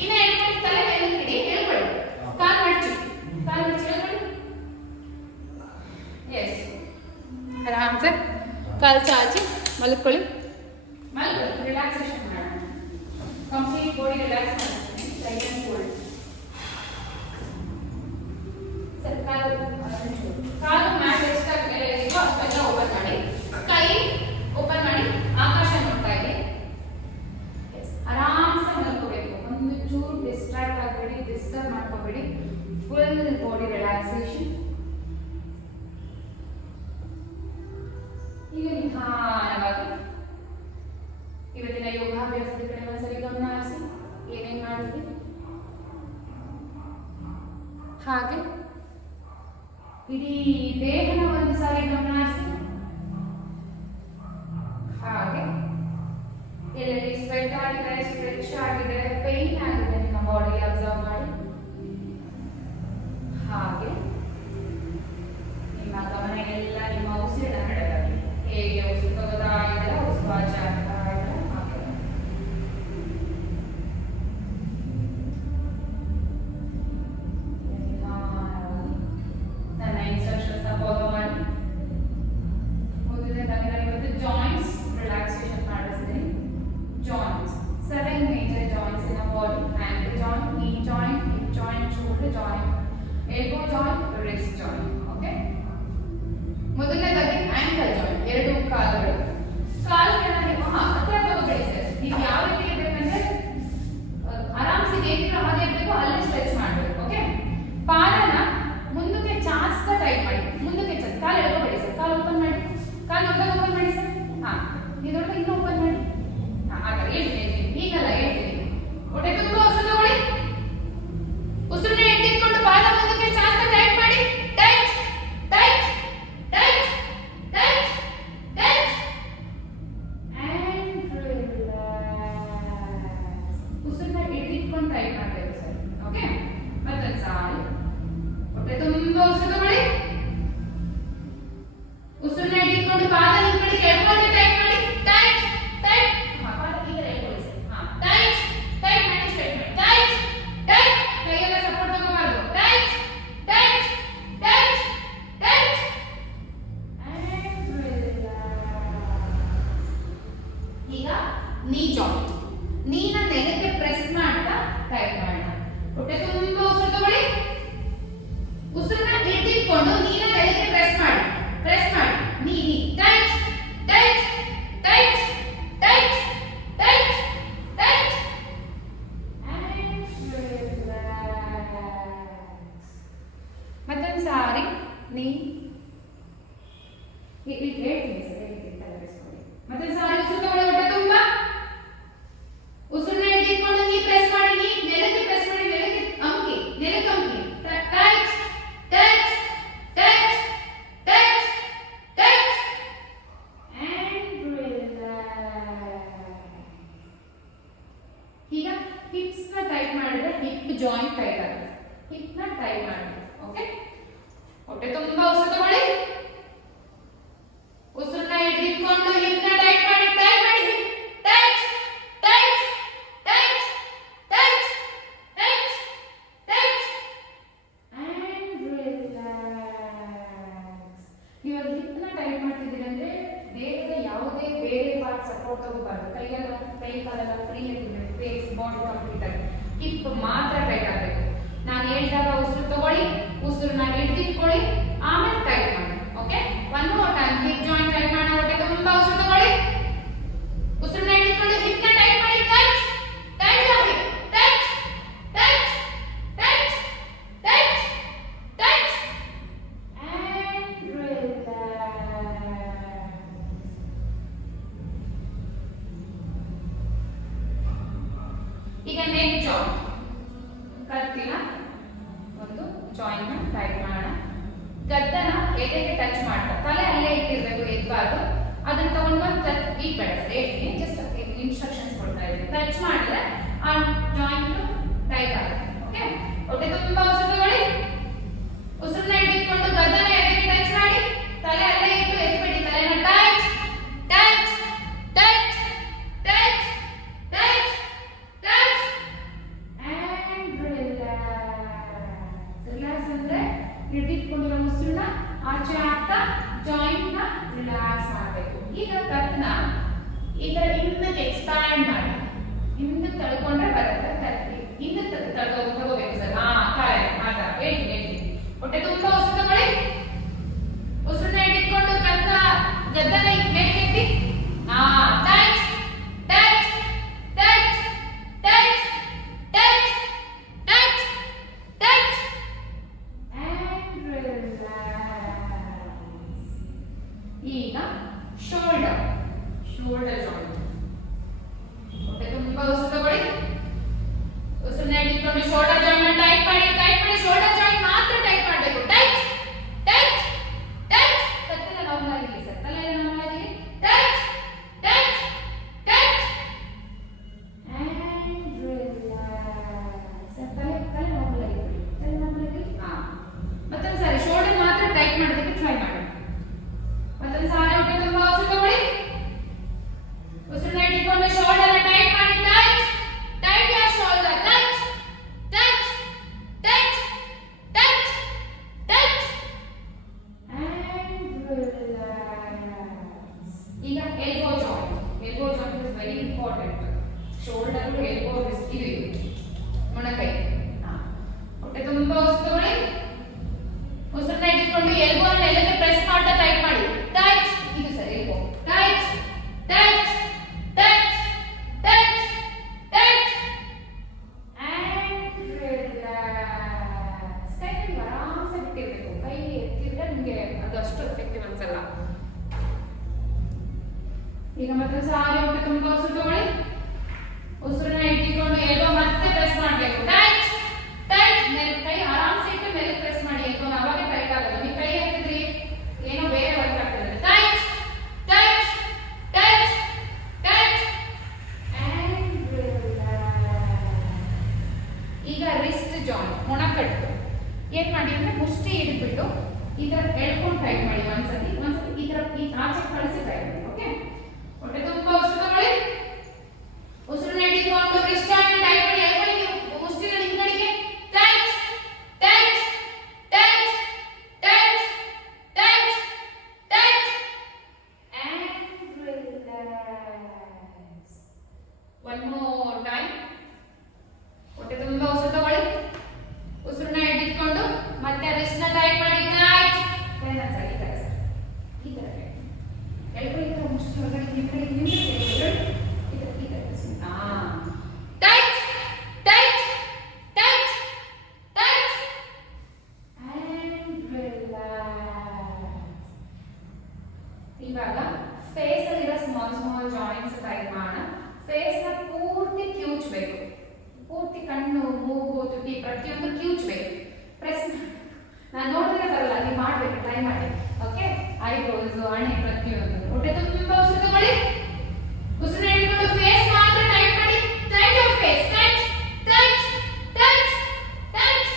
ಇನ್ನ ಹೇಳ್ಕೊಳ್ಳಿ ತಲೆ ಮೇಲೆ ಇಡಿ ಹೇಳ್ಕೊಳ್ಳಿ ಕಾಲ್ ಮಡಚಿ ಹೇಳ್ಕೊಳ್ಳಿ ಎಸ್ ಆರಾಮ್ ಸರ್ ಕಾಲ್ ಚಾಚಿ ಮಲ್ಕೊಳ್ಳಿ ರಿಲ್ಯಾಕ್ಸೇಷನ್ ಮಾಡೋಣ ಕಂಪ್ಲೀಟ್ ಬಾಡಿ ರಿಲ್ಯಾಕ್ಸ್ ಮಾಡ್ತೀನಿ ಸೈಡ್ ಅಂಡ್ ಫೋಲ್ಡ್ ಸರ್ ಕಾಲು ಮ್ಯಾಟ್ ಎಷ್ಟಾಗಿದೆಯೋ ಅಷ್ಟೆಲ್ಲ ಓಪನ್ ಮಾಡಿ ಕೈ ಓಪನ್ ಮಾಡಿ ಆಕಾಶ ನೋಡ್ತಾ ಇದೆ ಆರಾಮ್ಸೆ ಮಲ್ಕೋಬೇಕು ಒಂದು ಚೂರು ಡಿಸ್ಟ್ರಾಕ್ಟ್ ಆಗಬೇಡಿ ಡಿಸ್ಟರ್ಬ್ ಮಾಡ್ಕೋಬೇಡಿ ಫುಲ್ ಬಾಡಿ ರಿಲ್ಯಾಕ್ಸೇಷನ್ ಈಗ ನಿಧಾನವಾಗಿ ಇವತ್ತಿನ ಯೋಗಾಭ್ಯಾಸದ ಕಡೆ ಒಂದ್ಸರಿ ಗಮನ ಹರಿಸಿ ಏನೇನು ಮಾಡಿ ಇಡೀ ದೇಹನ ಒಂದು ಸಾರಿ ಗಮನಿಸಿ. ಹಾಗೆ ಎಲ್ಲೆಲ್ಲಿ ಸ್ವೆಟ್ ಆಗಿದೆ, ಸ್ಟ್ರೆಚ್ ಆಗಿದೆ, ಪೇನ್ ಆಗಿದೆ ನಿಮ್ಮ ಬಾಡಿ ಅಬ್ಸರ್ವ್ ಮಾಡಿ. ಹಾಗೆ ನಿಮ್ಮ ಗಮನ ಎಲ್ಲ ನಿಮ್ಮ ಉಸಿರಿನ ಕಡೆಗಾಗಿ. ಹೇಗೆ ಉಸಿರು ತಗೋತಾ ಇದ್ದೀರಾ, ಉಸಿರಾಟ ಆಗ್ತಾ ಇದ್ದೀರಾ, ಹಾಗೆ ನನ್ನ ಇನ್ಸ್ಟ್ರಕ್ಷನ್ಸ್ ಫಾಲೋ ಮಾಡಿ. ಮೊದಲನೇದಾಗಿ ನಾನು ಇವತ್ತು ಜಾಯಿಂಟ್ಸ್ ರಿಲ್ಯಾಕ್ಸೇಷನ್ ಮಾಡಿಸ್ತೀನಿ. ಜಾಯಿಂಟ್ಸ್ 7 ಮೇಜರ್ ಜಾಯಿಂಟ್ಸ್ ಇನ್ body: ankle joint, knee joint, hip joint, shoulder joint, elbow joint, wrist joint. Okay, ಮೊದಲನೇದಾಗಿ ಆಂಕಲ್ ಜಾಯಿಂಟ್, ಎರಡು ಕಾಲುಗಳು. ಕಾಲುಗಳನ್ನ ನೀವು ಹತ್ರ ತಗೋಬೇಡಿ ಸರ್. ನೀವು ಯಾವ ರೀತಿ ಇರಬೇಕಂದ್ರೆ ಆರಾಮ್ಸೆ ಹೇಗಿರೋ ಹಾಗೆ ಇರಬೇಕು, ಅಲ್ಲಿ ಸ್ಟ್ರೆಚ್ ಮಾಡಬೇಕು. ಓಕೆ, ಪಾದನ ಮುಂದಕ್ಕೆ ಚಾಚ್ತಾ ಟೈಟ್ ಮಾಡಿ, ಮುಂದಕ್ಕೆ ಚಾಚ್. ಕಾಲು ಎಳ್ಕೋಬೇಡಿ ಸರ್, ಕಾಲು ಓಪನ್ ಮಾಡಿ, ಕಾಲು ದೊಡ್ಡದಾಗಿ ಓಪನ್ ಮಾಡಿ ಸರ್. ನೀವು ದೊಡ್ಡ ಇನ್ನೂ ಓಪನ್ ಮಾಡಿ. ಆ ಥರ ಹೇಳ್ತೀನಿ, ಈಗಲ್ಲ ಹೇಳ್ತೀನಿ. ಹೊಟ್ಟೆ ತುಂಬ ಉಸಿರು ತಗೊಳ್ಳಿ. ಉಸಿರನ್ನ ಎತ್ತಿಟ್ಕೊಂಡು ಪಾದ ಮುಂದಕ್ಕೆ ಚಾಚ್ತಾ ಟೈಟ್ ಮಾಡಿ. Tight tight tight tight tight and relax. ಉಸಿರನ್ನ ಎತ್ತಿಟ್ಕೊಂಡು ಟೈಟ್ ಮಾಡಬೇಕು ಸರ್. ಓಕೆ, ಮತ್ತೊಂದು ಸಾರಿ ಹೊಟ್ಟೆ ತುಂಬ ಉಸಿರು ತಗೊಳ್ಳಿ. ಉಸಿರನ್ನ ಎತ್ತಿಟ್ಕೊಂಡು ಪಾದ ನಿಮ್ಮ ಕಡೆ ಕೆಳಗಡೆ ಟೈಟ್ ಮಾಡಿ. Tight tight. ಪಾದ ಈ ಕಡೆ ಎಳ್ಕೊಳ್ಳಿ ಸರ್. ಟೈಟ್ ಟೈಟ್ ಮಾಡಿ, ಸ್ಟ್ರೈಟ್ ಮಾಡಿ. Tight tight. ಕೈಯೆಲ್ಲ ಸಪೋರ್ಟ್ ತಗೋಬಾರ್ದು. Tight tight tight tight and relax. ಈಗ ನೀ ಜಾಯಿಂಟ್, ನೀನ ನೆಲಕ್ಕೆ ಪ್ರೆಸ್ ಮಾಡ್ತಾ ಟೈಟ್ ಮಾಡೋಣ. ಹೊಟ್ಟೆ ತುಂಬ ಉಸಿರು ತಗೊಳ್ಳಿ. ಉಸಿರನ್ನ ಹಿಡಿದಿಟ್ಕೊಂಡು ನೀನ ನೆಲಕ್ಕೆ ಪ್ರೆಸ್ ಮಾಡಿ, ಪ್ರೆಸ್ ಮಾಡಿ. ನೀ tight tight tight tight tight tight and relax. ಮತ್ತೊಂದು ಸಾರಿ ನೀ ಹೇಳ್ತೀನಿ ಸರ್, ಹೇಳ್ತೀನಿ, ತಲೆ ಕೆಡಿಸ್ಕೊಳ್ಳಿ. ಮತ್ತೊಂದು ಸಾರಿ ಉಸಿರು ತಗೊಳ್ಳಿ. ಹೊಟ್ಟೆ ತುಂಬ ಉಸಿರನ್ನ ಹಿಡಿದಿಟ್ಕೊಂಡು ನೀ ಪ್ರೆಸ್ ಮಾಡಿ, ನೀ ನೆಲಕ್ಕೆ ಪ್ರೆಸ್ ಮಾಡಿ, ನೆಲಕ್ಕೆ ಅಮ್ಕಿ, ನೆಲಕ್ಕೆ ಅಮ್ಕಿ. Tight tight tight tight tight and relax. ಈಗ ಹಿಪ್ಸ್ ನ ಟೈಟ್ ಮಾಡಿದ್ರೆ ಹಿಪ್ ಜಾಯಿಂಟ್ ಟೈಟ್ ಆಗುತ್ತೆ. ಹಿಪ್ ನ ಟೈಟ್ ಮಾಡಿ. ಓಕೆ, ಹೊಟ್ಟೆ ತುಂಬಾ ಉಸಿರು ತಗೊಳ್ಳಿ. ಉಸಿರನ್ನ ಹಿಡಿದುಕೊಂಡು ಹಿಪ್ ನ ಟೈಟ್ ಮಾಡಿ, ಟೈಟ್ ಮಾಡಿ. Tight tight tight tight tight tight and relax. ಇವಾಗ ಹಿಪ್ ನ ಟೈಟ್ ಮಾಡ್ತಿದ್ದೀರಿ ಅಂದ್ರೆ ದೇಹದ ಯಾವುದೇ ಬೇರೆ ಪಾರ್ಟ್ ಸಪೋರ್ಟ್ ತಗೋಬಾರ್ದು. ಕೈ ಕಾಲೆಲ್ಲ ಫ್ರೀ ಇರಬೇಕು. ಫೇಸ್ ಬಾಡಿ ಕಂಪ್ಲೀಟ್ ಆಗಿ ಹಿಪ್ ಮಾತ್ರ ಟೈಟ್ ಆಗಬೇಕು. ನಾನು ಹೇಳಿದಾಗ ಉಸಿರು ತಗೊಳ್ಳಿ, ಉಸಿರನ್ನ ಹಿಡಿದಿಟ್ಕೊಳ್ಳಿ, ಆಮೇಲೆ ಟೈಟ್ ಮಾಡಿ. Okay, one more time. Hip joint tight ಮಾಡೋಣ. ಹೊಟ್ಟೆ ತುಂಬಾ ಉಸಿರು ತಗೊಳ್ಳಿ. ಉಸಿರನ್ನ ಹಿಡಿದುಕೊಂಡು ಹಿಪ್ ನ ಟೈಟ್ ಮಾಡಿ. ಟೈಟ್ ಟೈಟ್ ಆಗಿ. Tight tight tight tight tight and relax. ಈಗ ನೆಕ್ ಜಾಯಿಂಟ್, ಕತ್ತಿನ ಒಂದು ಜಾಯಿಂಟ್ ನ ಟೈಟ್ ಮಾಡೋಣ. ಗದ್ದನ ಎದೆಗೆ ಟಚ್ ಮಾಡ್ತಾ, ತಲೆ ಅಲ್ಲೇ ಇಟ್ಟಿರ್ಬೇಕು, ಎದ್ಬಾರ್ದು. ಅದನ್ನ ತಗೊಂಡು ಬಂದು ಈಗ ಬೇಡ ಸರ್, ಹೇಳ್ತೀನಿ, ಜಸ್ಟ್ ಇನ್ಸ್ಟ್ರಕ್ಷನ್ಸ್ ಕೊಡ್ತಾ ಇದ್ದೀನಿ. ಟಚ್ ಮಾಡಿದ್ರೆ ಆ ಜಾಯಿಂಟ್ ಟೈಟ್ ಆಗುತ್ತೆ. ಓಕೆ, ಹೊಟ್ಟೆ ತುಂಬಾ ಉಸಿರು ತಗೊಳ್ಳಿ. ಉಸಿರನ್ನ ಹಿಡಿದುಕೊಂಡು ಗದ್ದನ ಎದೆಗೆ ಟಚ್ ಮಾಡಿ, ತಲೆ ಅಲ್ಲೇ ಇಟ್ಟು ಎತ್ಬಿಡಿ. ತಲೆನ tight tight tight tight tight tight and relax. Relax ಅಂದ್ರೆ ಹಿಡಿದುಕೊಂಡಿರೋ ಉಸಿರನ್ನ ಆಚೆ ಹಾಕ್ತಾ ಜಾಯಿಂಟ್ ನ ರಿಲ್ಯಾಕ್ಸ್ ಮಾಡಬೇಕು. ಈಗ ಕತ್ನ ಈಗ ಹಿಂದಕ್ಕೆ ಎಕ್ಸ್ಪ್ಯಾಂಡ್ ಮಾಡಿ, ಹಿಂದಕ್ಕೆ ತಳ್ಕೊಂಡ್ರೆ ಬರುತ್ತೆ. ಕತ್ತಿ ಹಿಂದಕ್ಕೆ ತಗೋಬೇಕು ಸರ್. ಕರೆಕ್ಟ್. ಆತ ಹೇಳ್ತೀನಿ. ಹೊಟ್ಟೆ ತುಂಬಾ ಉಸಿರು ತಗೊಳ್ಳಿ. ಉಸಿರನ್ನ ಹಿಡಿದುಕೊಂಡು ಕತ್ತ ಗದ್ದನ ಮೇಲೆ ಎತ್ತಿ. Tight tight tight tight tight tight tight and relax. ಈಗ ಶೋಲ್ಡರ್ ಜಾಯಿಂಟ್. ಹೊಟ್ಟೆ ತುಂಬಾ ಉಸಿರು ತಗೊಳ್ಳಿ. ಉಸಿರನ್ನ ಹಿಡಿದುಕೊಂಡು ಶೋಲ್ಡರ್ ಜಾಯಿಂಟ್ ಟೈಟ್ ಮಾಡಿ. ಶೋಲ್ಡರ್ ಜಾಯಿಂಟ್ ಮಾತ್ರ ಟೈಟ್ ಮಾಡಬೇಕು. ಟೈಟ್ ಟೈಟ್ ಈಗ elbow joint is very important. Shoulder elbow wrist ಇದು ಮೊಣಕೈ. ಹೊಟ್ಟೆ ತುಂಬಾ ಉಸಿರು ತಗೊಳ್ಳಿ. ಉಸಿರನ್ನ ಇಟ್ಕೊಂಡು ಎಲ್ಬೋ ನೆಲಕ್ಕೆ ಪ್ರೆಸ್ ಮಾಡ್ತಾ ಟೈಟ್ ಮಾಡಿ. ಟೈಟ್. ಇದು ಸರಿ elbow. Tight tight tight tight tight and relax. ಕೈ ಆರಾಮ್ಸೆ ಬಿಟ್ಟಿರ್ಬೇಕು. ಕೈ ಎತ್ತಿದ್ರೆ ನಿಮಗೆ ಅದು ಅಷ್ಟು ಎಫೆಕ್ಟಿವ್ ಅನ್ಸಲ್ಲ. ಈಗ ಮತ್ತೆ ಸಾರಿ ಹೊಟ್ಟೆ ತುಂಬಾ ಉಸಿರು ತಗೊಳ್ಳಿ. ಉಸಿರನ್ನ ಇಟ್ಕೊಂಡು ಎಲ್ಬೋ ಮತ್ತೆ ಪ್ರೆಸ್ ಮಾಡಬೇಕು. Tight tight. ಕೈ ಆರಾಮ್ಸೆ ಇಟ್ಟು ಮೇಲೆ ಪ್ರೆಸ್ ಮಾಡಿ. ಎಲ್ಬೋ ಅವಾಗ ಟೈಟ್ ಆಗಲ್ಲ. ನೀವು ಕೈ ಹಾಕಿದ್ರಿ ಏನೋ ಬೇರೆ ವರ್ಕ್ ಆಗ್ತದೆ. Tight tight tight tight and relax. ಈಗ ರಿಸ್ಟ್ ಜಾಯಿಂಟ್ ಮೊಣಕಟ್ಟು ಏನ್ ಮಾಡಿ ಅಂದ್ರೆ ಮುಷ್ಟಿ ಹಿಡಿದ್ಬಿಟ್ಟು ಈ ತರ ಎಳ್ಕೊಂಡು ಟೈಟ್ ಮಾಡಿ. ಒಂದ್ಸತಿ ಈ ತರ ಈ ಆಚೆ ಕಳಿಸಿ ಟೈಟ್ ಮಾಡಿ. ಓಕೆ. ಹೊಟ್ಟೆ ತುಂಬಾ ಉಸಿರು ತಗೊಳ್ಳಿ. ಉಸಿರನ್ನ ಹಿಡಿದುಕೊಂಡು ರಿಸ್ಟ್ ಜಾಯಿಂಟ್ ಟೈಟ್ ಮಾಡಿ. ಎಳ್ಕೊಳ್ಳಿ. ಮುಷ್ಟಿನ ಹಿಂಗಡಿಗೆ. Tight tight tight tight tight tight and relax. One more time. ಹೊಟ್ಟೆ ತುಂಬಾ ಉಸಿರು ತಗೊಳ್ಳಿ. ಉಸಿರನ್ನ ಹಿಡಿದುಕೊಂಡು ಮತ್ತೆ ರಿಸ್ಟ್ ನ ಟೈಟ್ ಮಾಡಿ. ಟೈಟ್ ಈ ತರ ಎಳ್ಕೊಳ್ಳಿ. ಮುಷ್ಟಿ ಹೊರಗಡೆ ಈ ಕಡೆ tight tight tight tight and relax. ಇವಾಗ ಫೇಸ್ ಅಲ್ಲಿರೋ ಸ್ಮಾಲ್ ಜಾಯಿಂಟ್ಸ್ ಟೈಟ್ ಮಾಡೋಣ. ಫೇಸ್ ನ ಪೂರ್ತಿ ಕಿವುಚಬೇಕು. ಪೂರ್ತಿ ಕಣ್ಣು ಮೂಗು ತುಟಿ ಪ್ರತಿಯೊಂದು ಕಿವುಚಬೇಕು. ಪ್ರೆಸ್ ನಾನು ನೋಡಿದ್ರೆ ಬರಲ್ಲ, ನೀವು ಮಾಡ್ಬೇಕು. ಟ್ರೈ ಮಾಡಿ. ಓಕೆ. ಐಬ್ರೋಸ್ ಹಣೆ ಪ್ರತಿಯೊಂದು. ಹೊಟ್ಟೆ ತುಂಬಾ ಉಸಿರು ತಗೊಳ್ಳಿ. ಉಸಿರು ಹಿಡಿದುಕೊಂಡು ಫೇಸ್ ಮಾತ್ರ ಟೈಟ್ ಮಾಡಿ. Tight your face. Tight tight tight tight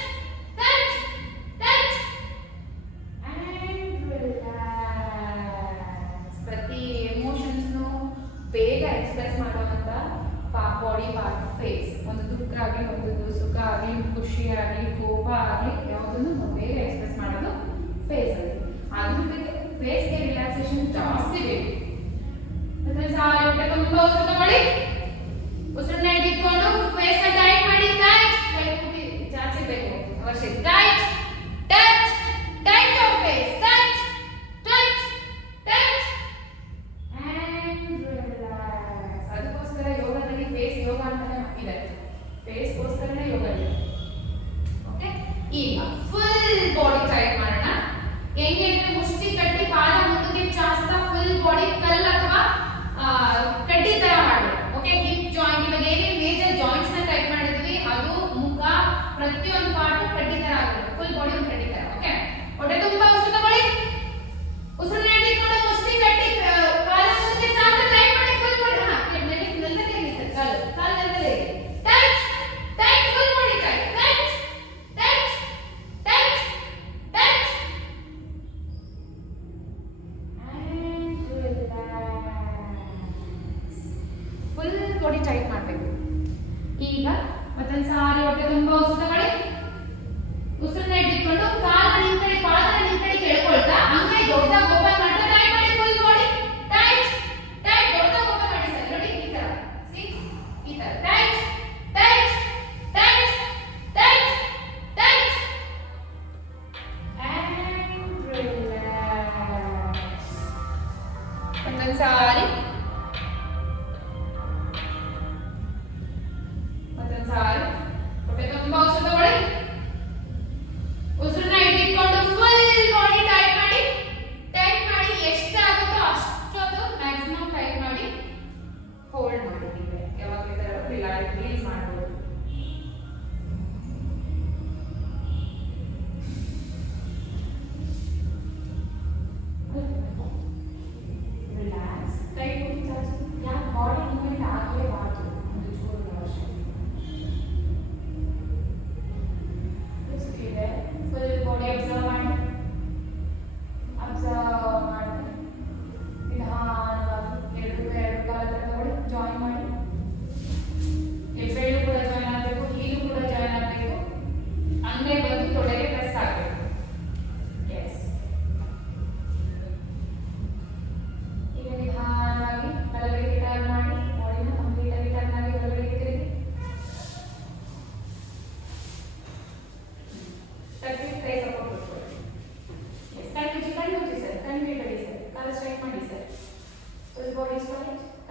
tight tight and relax. ಪ್ರತಿ ಎಮೋಷನ್ಸ್ ಬೇಗ ಎಕ್ಸ್ಪ್ರೆಸ್ ಮಾಡುವಂತ ಬಾಡಿ ಪಾರ್ಟ್ ಫೇಸ್. ಒಂದು ದುಃಖ ಆಗಲಿ, ಒಂದು ಸುಖ ಆಗಲಿ, ಖುಷಿ ಆಗಲಿ, ಕೋಪ ಆಗಲಿ, ಯಾವುದನ್ನು ಬೇಗ ಎಕ್ಸ್ಪ್ರೆಸ್ ಮಾಡೋದು ಫೇಸ್ ಅಲ್ಲಿ. ಅದ್ರ ಫೇಸ್ಗೆ ರಿಲ್ಯಾಕ್ಸೇಷನ್ ಜಾಸ್ತಿ ಬೇಕು. ಮತ್ತೆ ಸಾರಿ ಹೊಟ್ಟೆ ತುಂಬಾ ಉಸಿರು ತಗೊಳ್ಳಿ. ಉಸಿರನ್ನ ಹಿಡಿದುಕೊಂಡು ಫೇಸ್ ನ ಟೈಟ್ ಮಾಡಿ. ಟೈಟ್. ಕೈ ಮುಟ್ಟಿ ಚಾಚಬೇಕು ಅವಶ್ಯ. Tight tight tight your face. Tight tight tight and relax. ಅದಕ್ಕೋಸ್ಕರ ಯೋಗದಲ್ಲಿ ಫೇಸ್ ಯೋಗ ಅಂತಾನೆ ಇದೆ. ಫೇಸ್ಗೋಸ್ಕರನೇ ಯೋಗ ಇದೆ. ಓಕೆ. ಈಗ ಫುಲ್ ಬಾಡಿ ಟೈಟ್ ಮಾಡೋಣ. ಹೆಂಗೆ ಅಂದ್ರೆ ಮುಷ್ಟಿ ಕಟ್ಟಿ ಪಾದ ಮುಂದಕ್ಕೆ ಚಾಚ್ತಾ ಫುಲ್ ಬಾಡಿ ಕಲ್ ಅಥವಾ ಕಡ್ಡಿ ತರ ಮಾಡಬೇಕು. ಓಕೆ. ಹಿಪ್ ಜಾಯಿಂಟ್ ಇವಾಗ ಏನೇನು ಮೇಜರ್ ಜಾಯಿಂಟ್ಸ್ ನ ಟೈಟ್ ಮಾಡಿದ್ವಿ ಅದು ಮುಖ ಪ್ರತಿಯೊಂದು ಪಾರ್ಟ್ ಕಡ್ಡಿ ತರ ಆಗಬೇಕು. ಫುಲ್ ಬಾಡಿ ಒಂದು ಕಡ್ಡಿ ತರ. ಓಕೆ. ಹೊಟ್ಟೆ ತುಂಬಾ ಉಸಿರು ತಗೊಳ್ಳಿ. ಉಸಿರನ್ನ ಹಿಡಿದುಕೊಂಡು ಮುಷ್ಟಿ ಕಟ್ಟಿ ಪಾದ ಮುಂದಕ್ಕೆ ಚಾಚ್ತಾ ಟೈಟ್ ಮಾಡಿ. ಫುಲ್ ಬಾಡಿ ನೆಲಕ್ಕೆ ಸರ್ ಕಾಲು ನೆಲದಲ್ಲಿ tight tight full body tight tight tight tight tight and relax. Full body tight ಮಾಡಬೇಕು. ಈಗ ಮತ್ತೊಂದು ಸಾರಿ ಹೊಟ್ಟೆ ತುಂಬಾ ಉಸಿರು ತಗೊಳ್ಳಿ. ಉಸಿರನ್ನ ಹಿಡಿದುಕೊಂಡು ಕಾಲನ್ನ ನಿಮ್ಮ ಕಡೆ ಪಾದನ ನಿಮ್ಮ ಕಡೆ ಕೆಳ್ಕೊಳ್ತಾ ಅಂಗೈ ದೊಡ್ಡದಾಗಿ ಓಪನ್ ಮಾಡ್ತಾ ಟೈಟ್ ಮಾಡಿ. ಫುಲ್ ಬಾಡಿ ಟೈಟ್ ಟೈಟ್ ದೊಡ್ಡದಾಗಿ ಓಪನ್ ಮಾಡಿ ಸರ್. ನೋಡಿ ಈ ತರ. ಸಿ ಈ ತರ tight tight tight tight tight and relax. ಮತ್ತೊಂದು ಸಾರಿ. ಮತ್ತೊಂದು ಸಾರಿ. ಹೊಟ್ಟೆ ತುಂಬಾ ಉಸಿರು ತಗೊಳ್ಳಿ. ಉಸಿರನ್ನ ಹಿಡಿದುಕೊಂಡು ಫುಲ್ ಬಾಡಿ ಟೈಟ್ ಮಾಡಿ. ಟೈಟ್ ಮಾಡಿ ಎಷ್ಟಾಗುತ್ತೋ ಅಷ್ಟೊಂದು ಮ್ಯಾಕ್ಸಿಮಮ್ ಟೈಟ್ ಮಾಡಿ ಹೋಲ್ಡ್ ಮಾಡಿ. ಯಾವಾಗ ರಿಲೀಸ್ ಮಾಡಬಹುದು. ರಿಲ್ಯಾಕ್ಸ್. ಟೈಟ್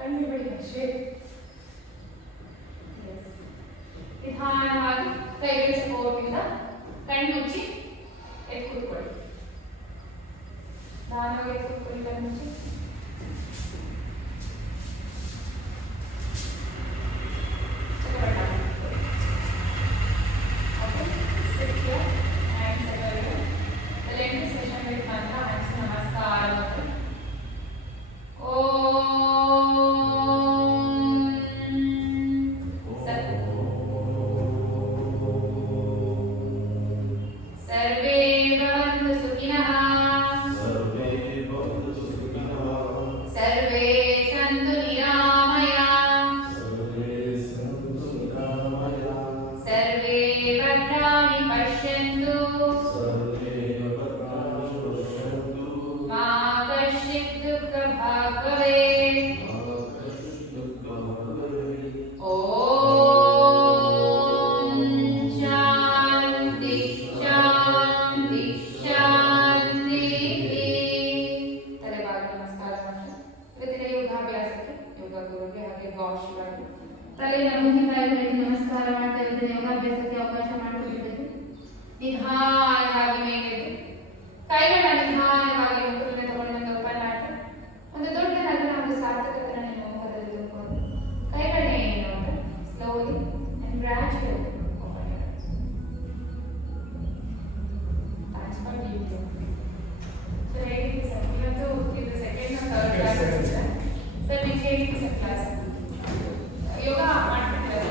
ಕಣ್ಣು ಬಿಡಿ ಅಷ್ಟೇ. ನಿಧಾನವಾಗಿ ಕೈಗಳ ಸಪೋರ್ಟಿಂದ ಕಣ್ಣು ಮುಚ್ಚಿ ಎದ್ದು ಕೂತ್ಕೊಳ್ಳಿ. ನಿಧಾನವಾಗಿ ಎದ್ದು ಕೂತ್ಕೊಳ್ಳಿ, ಕಣ್ಣು ಮುಚ್ಚಿ. ತಲೆಯ ಮುಂದಿನ ನಮಸ್ಕಾರ ಮಾಡ್ತಾ ಇದ್ದೇನೆ. ಯೋಗಾಭ್ಯಾಸಕ್ಕೆ ಅವಕಾಶ ಮಾಡಿಕೊಟ್ಟಿದ್ದೇನೆ. ನಿಧಾನವಾಗಿ ಮೇಲೆದ್ದು ಕೈಗಳ ನಿಧಾನವಾಗಿ ಮುಖಕ್ಕೆ ತಗೊಂಡು ಓಪನ್ ಮಾಡಿ ಒಂದು ದೊಡ್ಡ ನಗರ ಒಂದು ಸಾರ್ಥಕತೆ ನಿಮ್ಮ ಮುಖದಲ್ಲಿ ತುಂಬಿಕೊಂಡು ಕೈಗಳನ್ನೇನು ಅಂತ slowly and gradual open sir. ಹೇಗಿತ್ತು ಸರ್? ಇವತ್ತು ಇದು second third class sir. Next ಹೇಗಿತ್ತು ಸರ್ ಕ್ಲಾಸ್? ಯೋಗ ಮಾಡ್ತಿದ್ದಾರೆ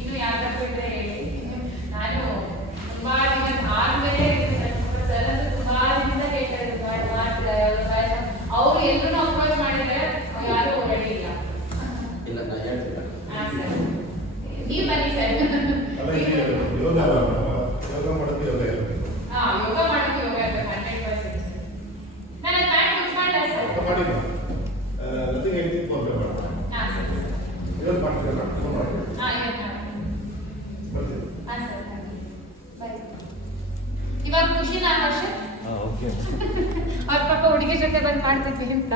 ಇನ್ನು ಯಾವ್ದಾದ್ರು ಇದ್ರೆ ಹೇಳಿ. ನಾನು ತುಂಬಾ ದಿನ ಆದ್ಮೇಲೆ ಸರ್ ಅಂತ ತುಂಬಾ ದಿನ ಹೇಳ್ತಾ ಇದ್ದಾರೆ. ಅವರು ಎಲ್ಲರೂ ಅಪ್ರೋಚ್ ಮಾಡಿದ್ರೆ ಯಾರು ರೆಡಿ ಇಲ್ಲ. ಹಾ ಸರ್, ನೀವು ಬನ್ನಿ ಸರ್. ಯೋಗ ಮಾಡೋದು ಯೋಗ ಇರಬೇಕು. ಹಾ, ಯೋಗ ಮಾಡೋದು ಯೋಗ ಇರಬೇಕು 100%. ನಾನು ಪ್ಯಾಂಟ್ ಯೂಸ್ ಮಾಡಲ್ಲ ಸರ್. ಮಾಡಿಲ್ಲ ನಥಿಂಗ್ ಎನಿಥಿಂಗ್ ಫಾರ್ ಯೋಗ. ಹಾ ಸರ್. ಇವತ್ತು ಮಾಡ್ತೀರಾ? ಹಾ, ಇವತ್ತು ಬರ್ತೀನಿ. ಹಾ ಸರ್, ಬೈ. ಇವಾಗ ಖುಷಿನಾ ಹರ್ಷ? ಓಕೆ. ಅವ್ರ ಪಾಪ ಹುಡುಗಿ ಜೊತೆ ಬಂದು ಮಾಡ್ತಿದ್ವಿ ಅಂತ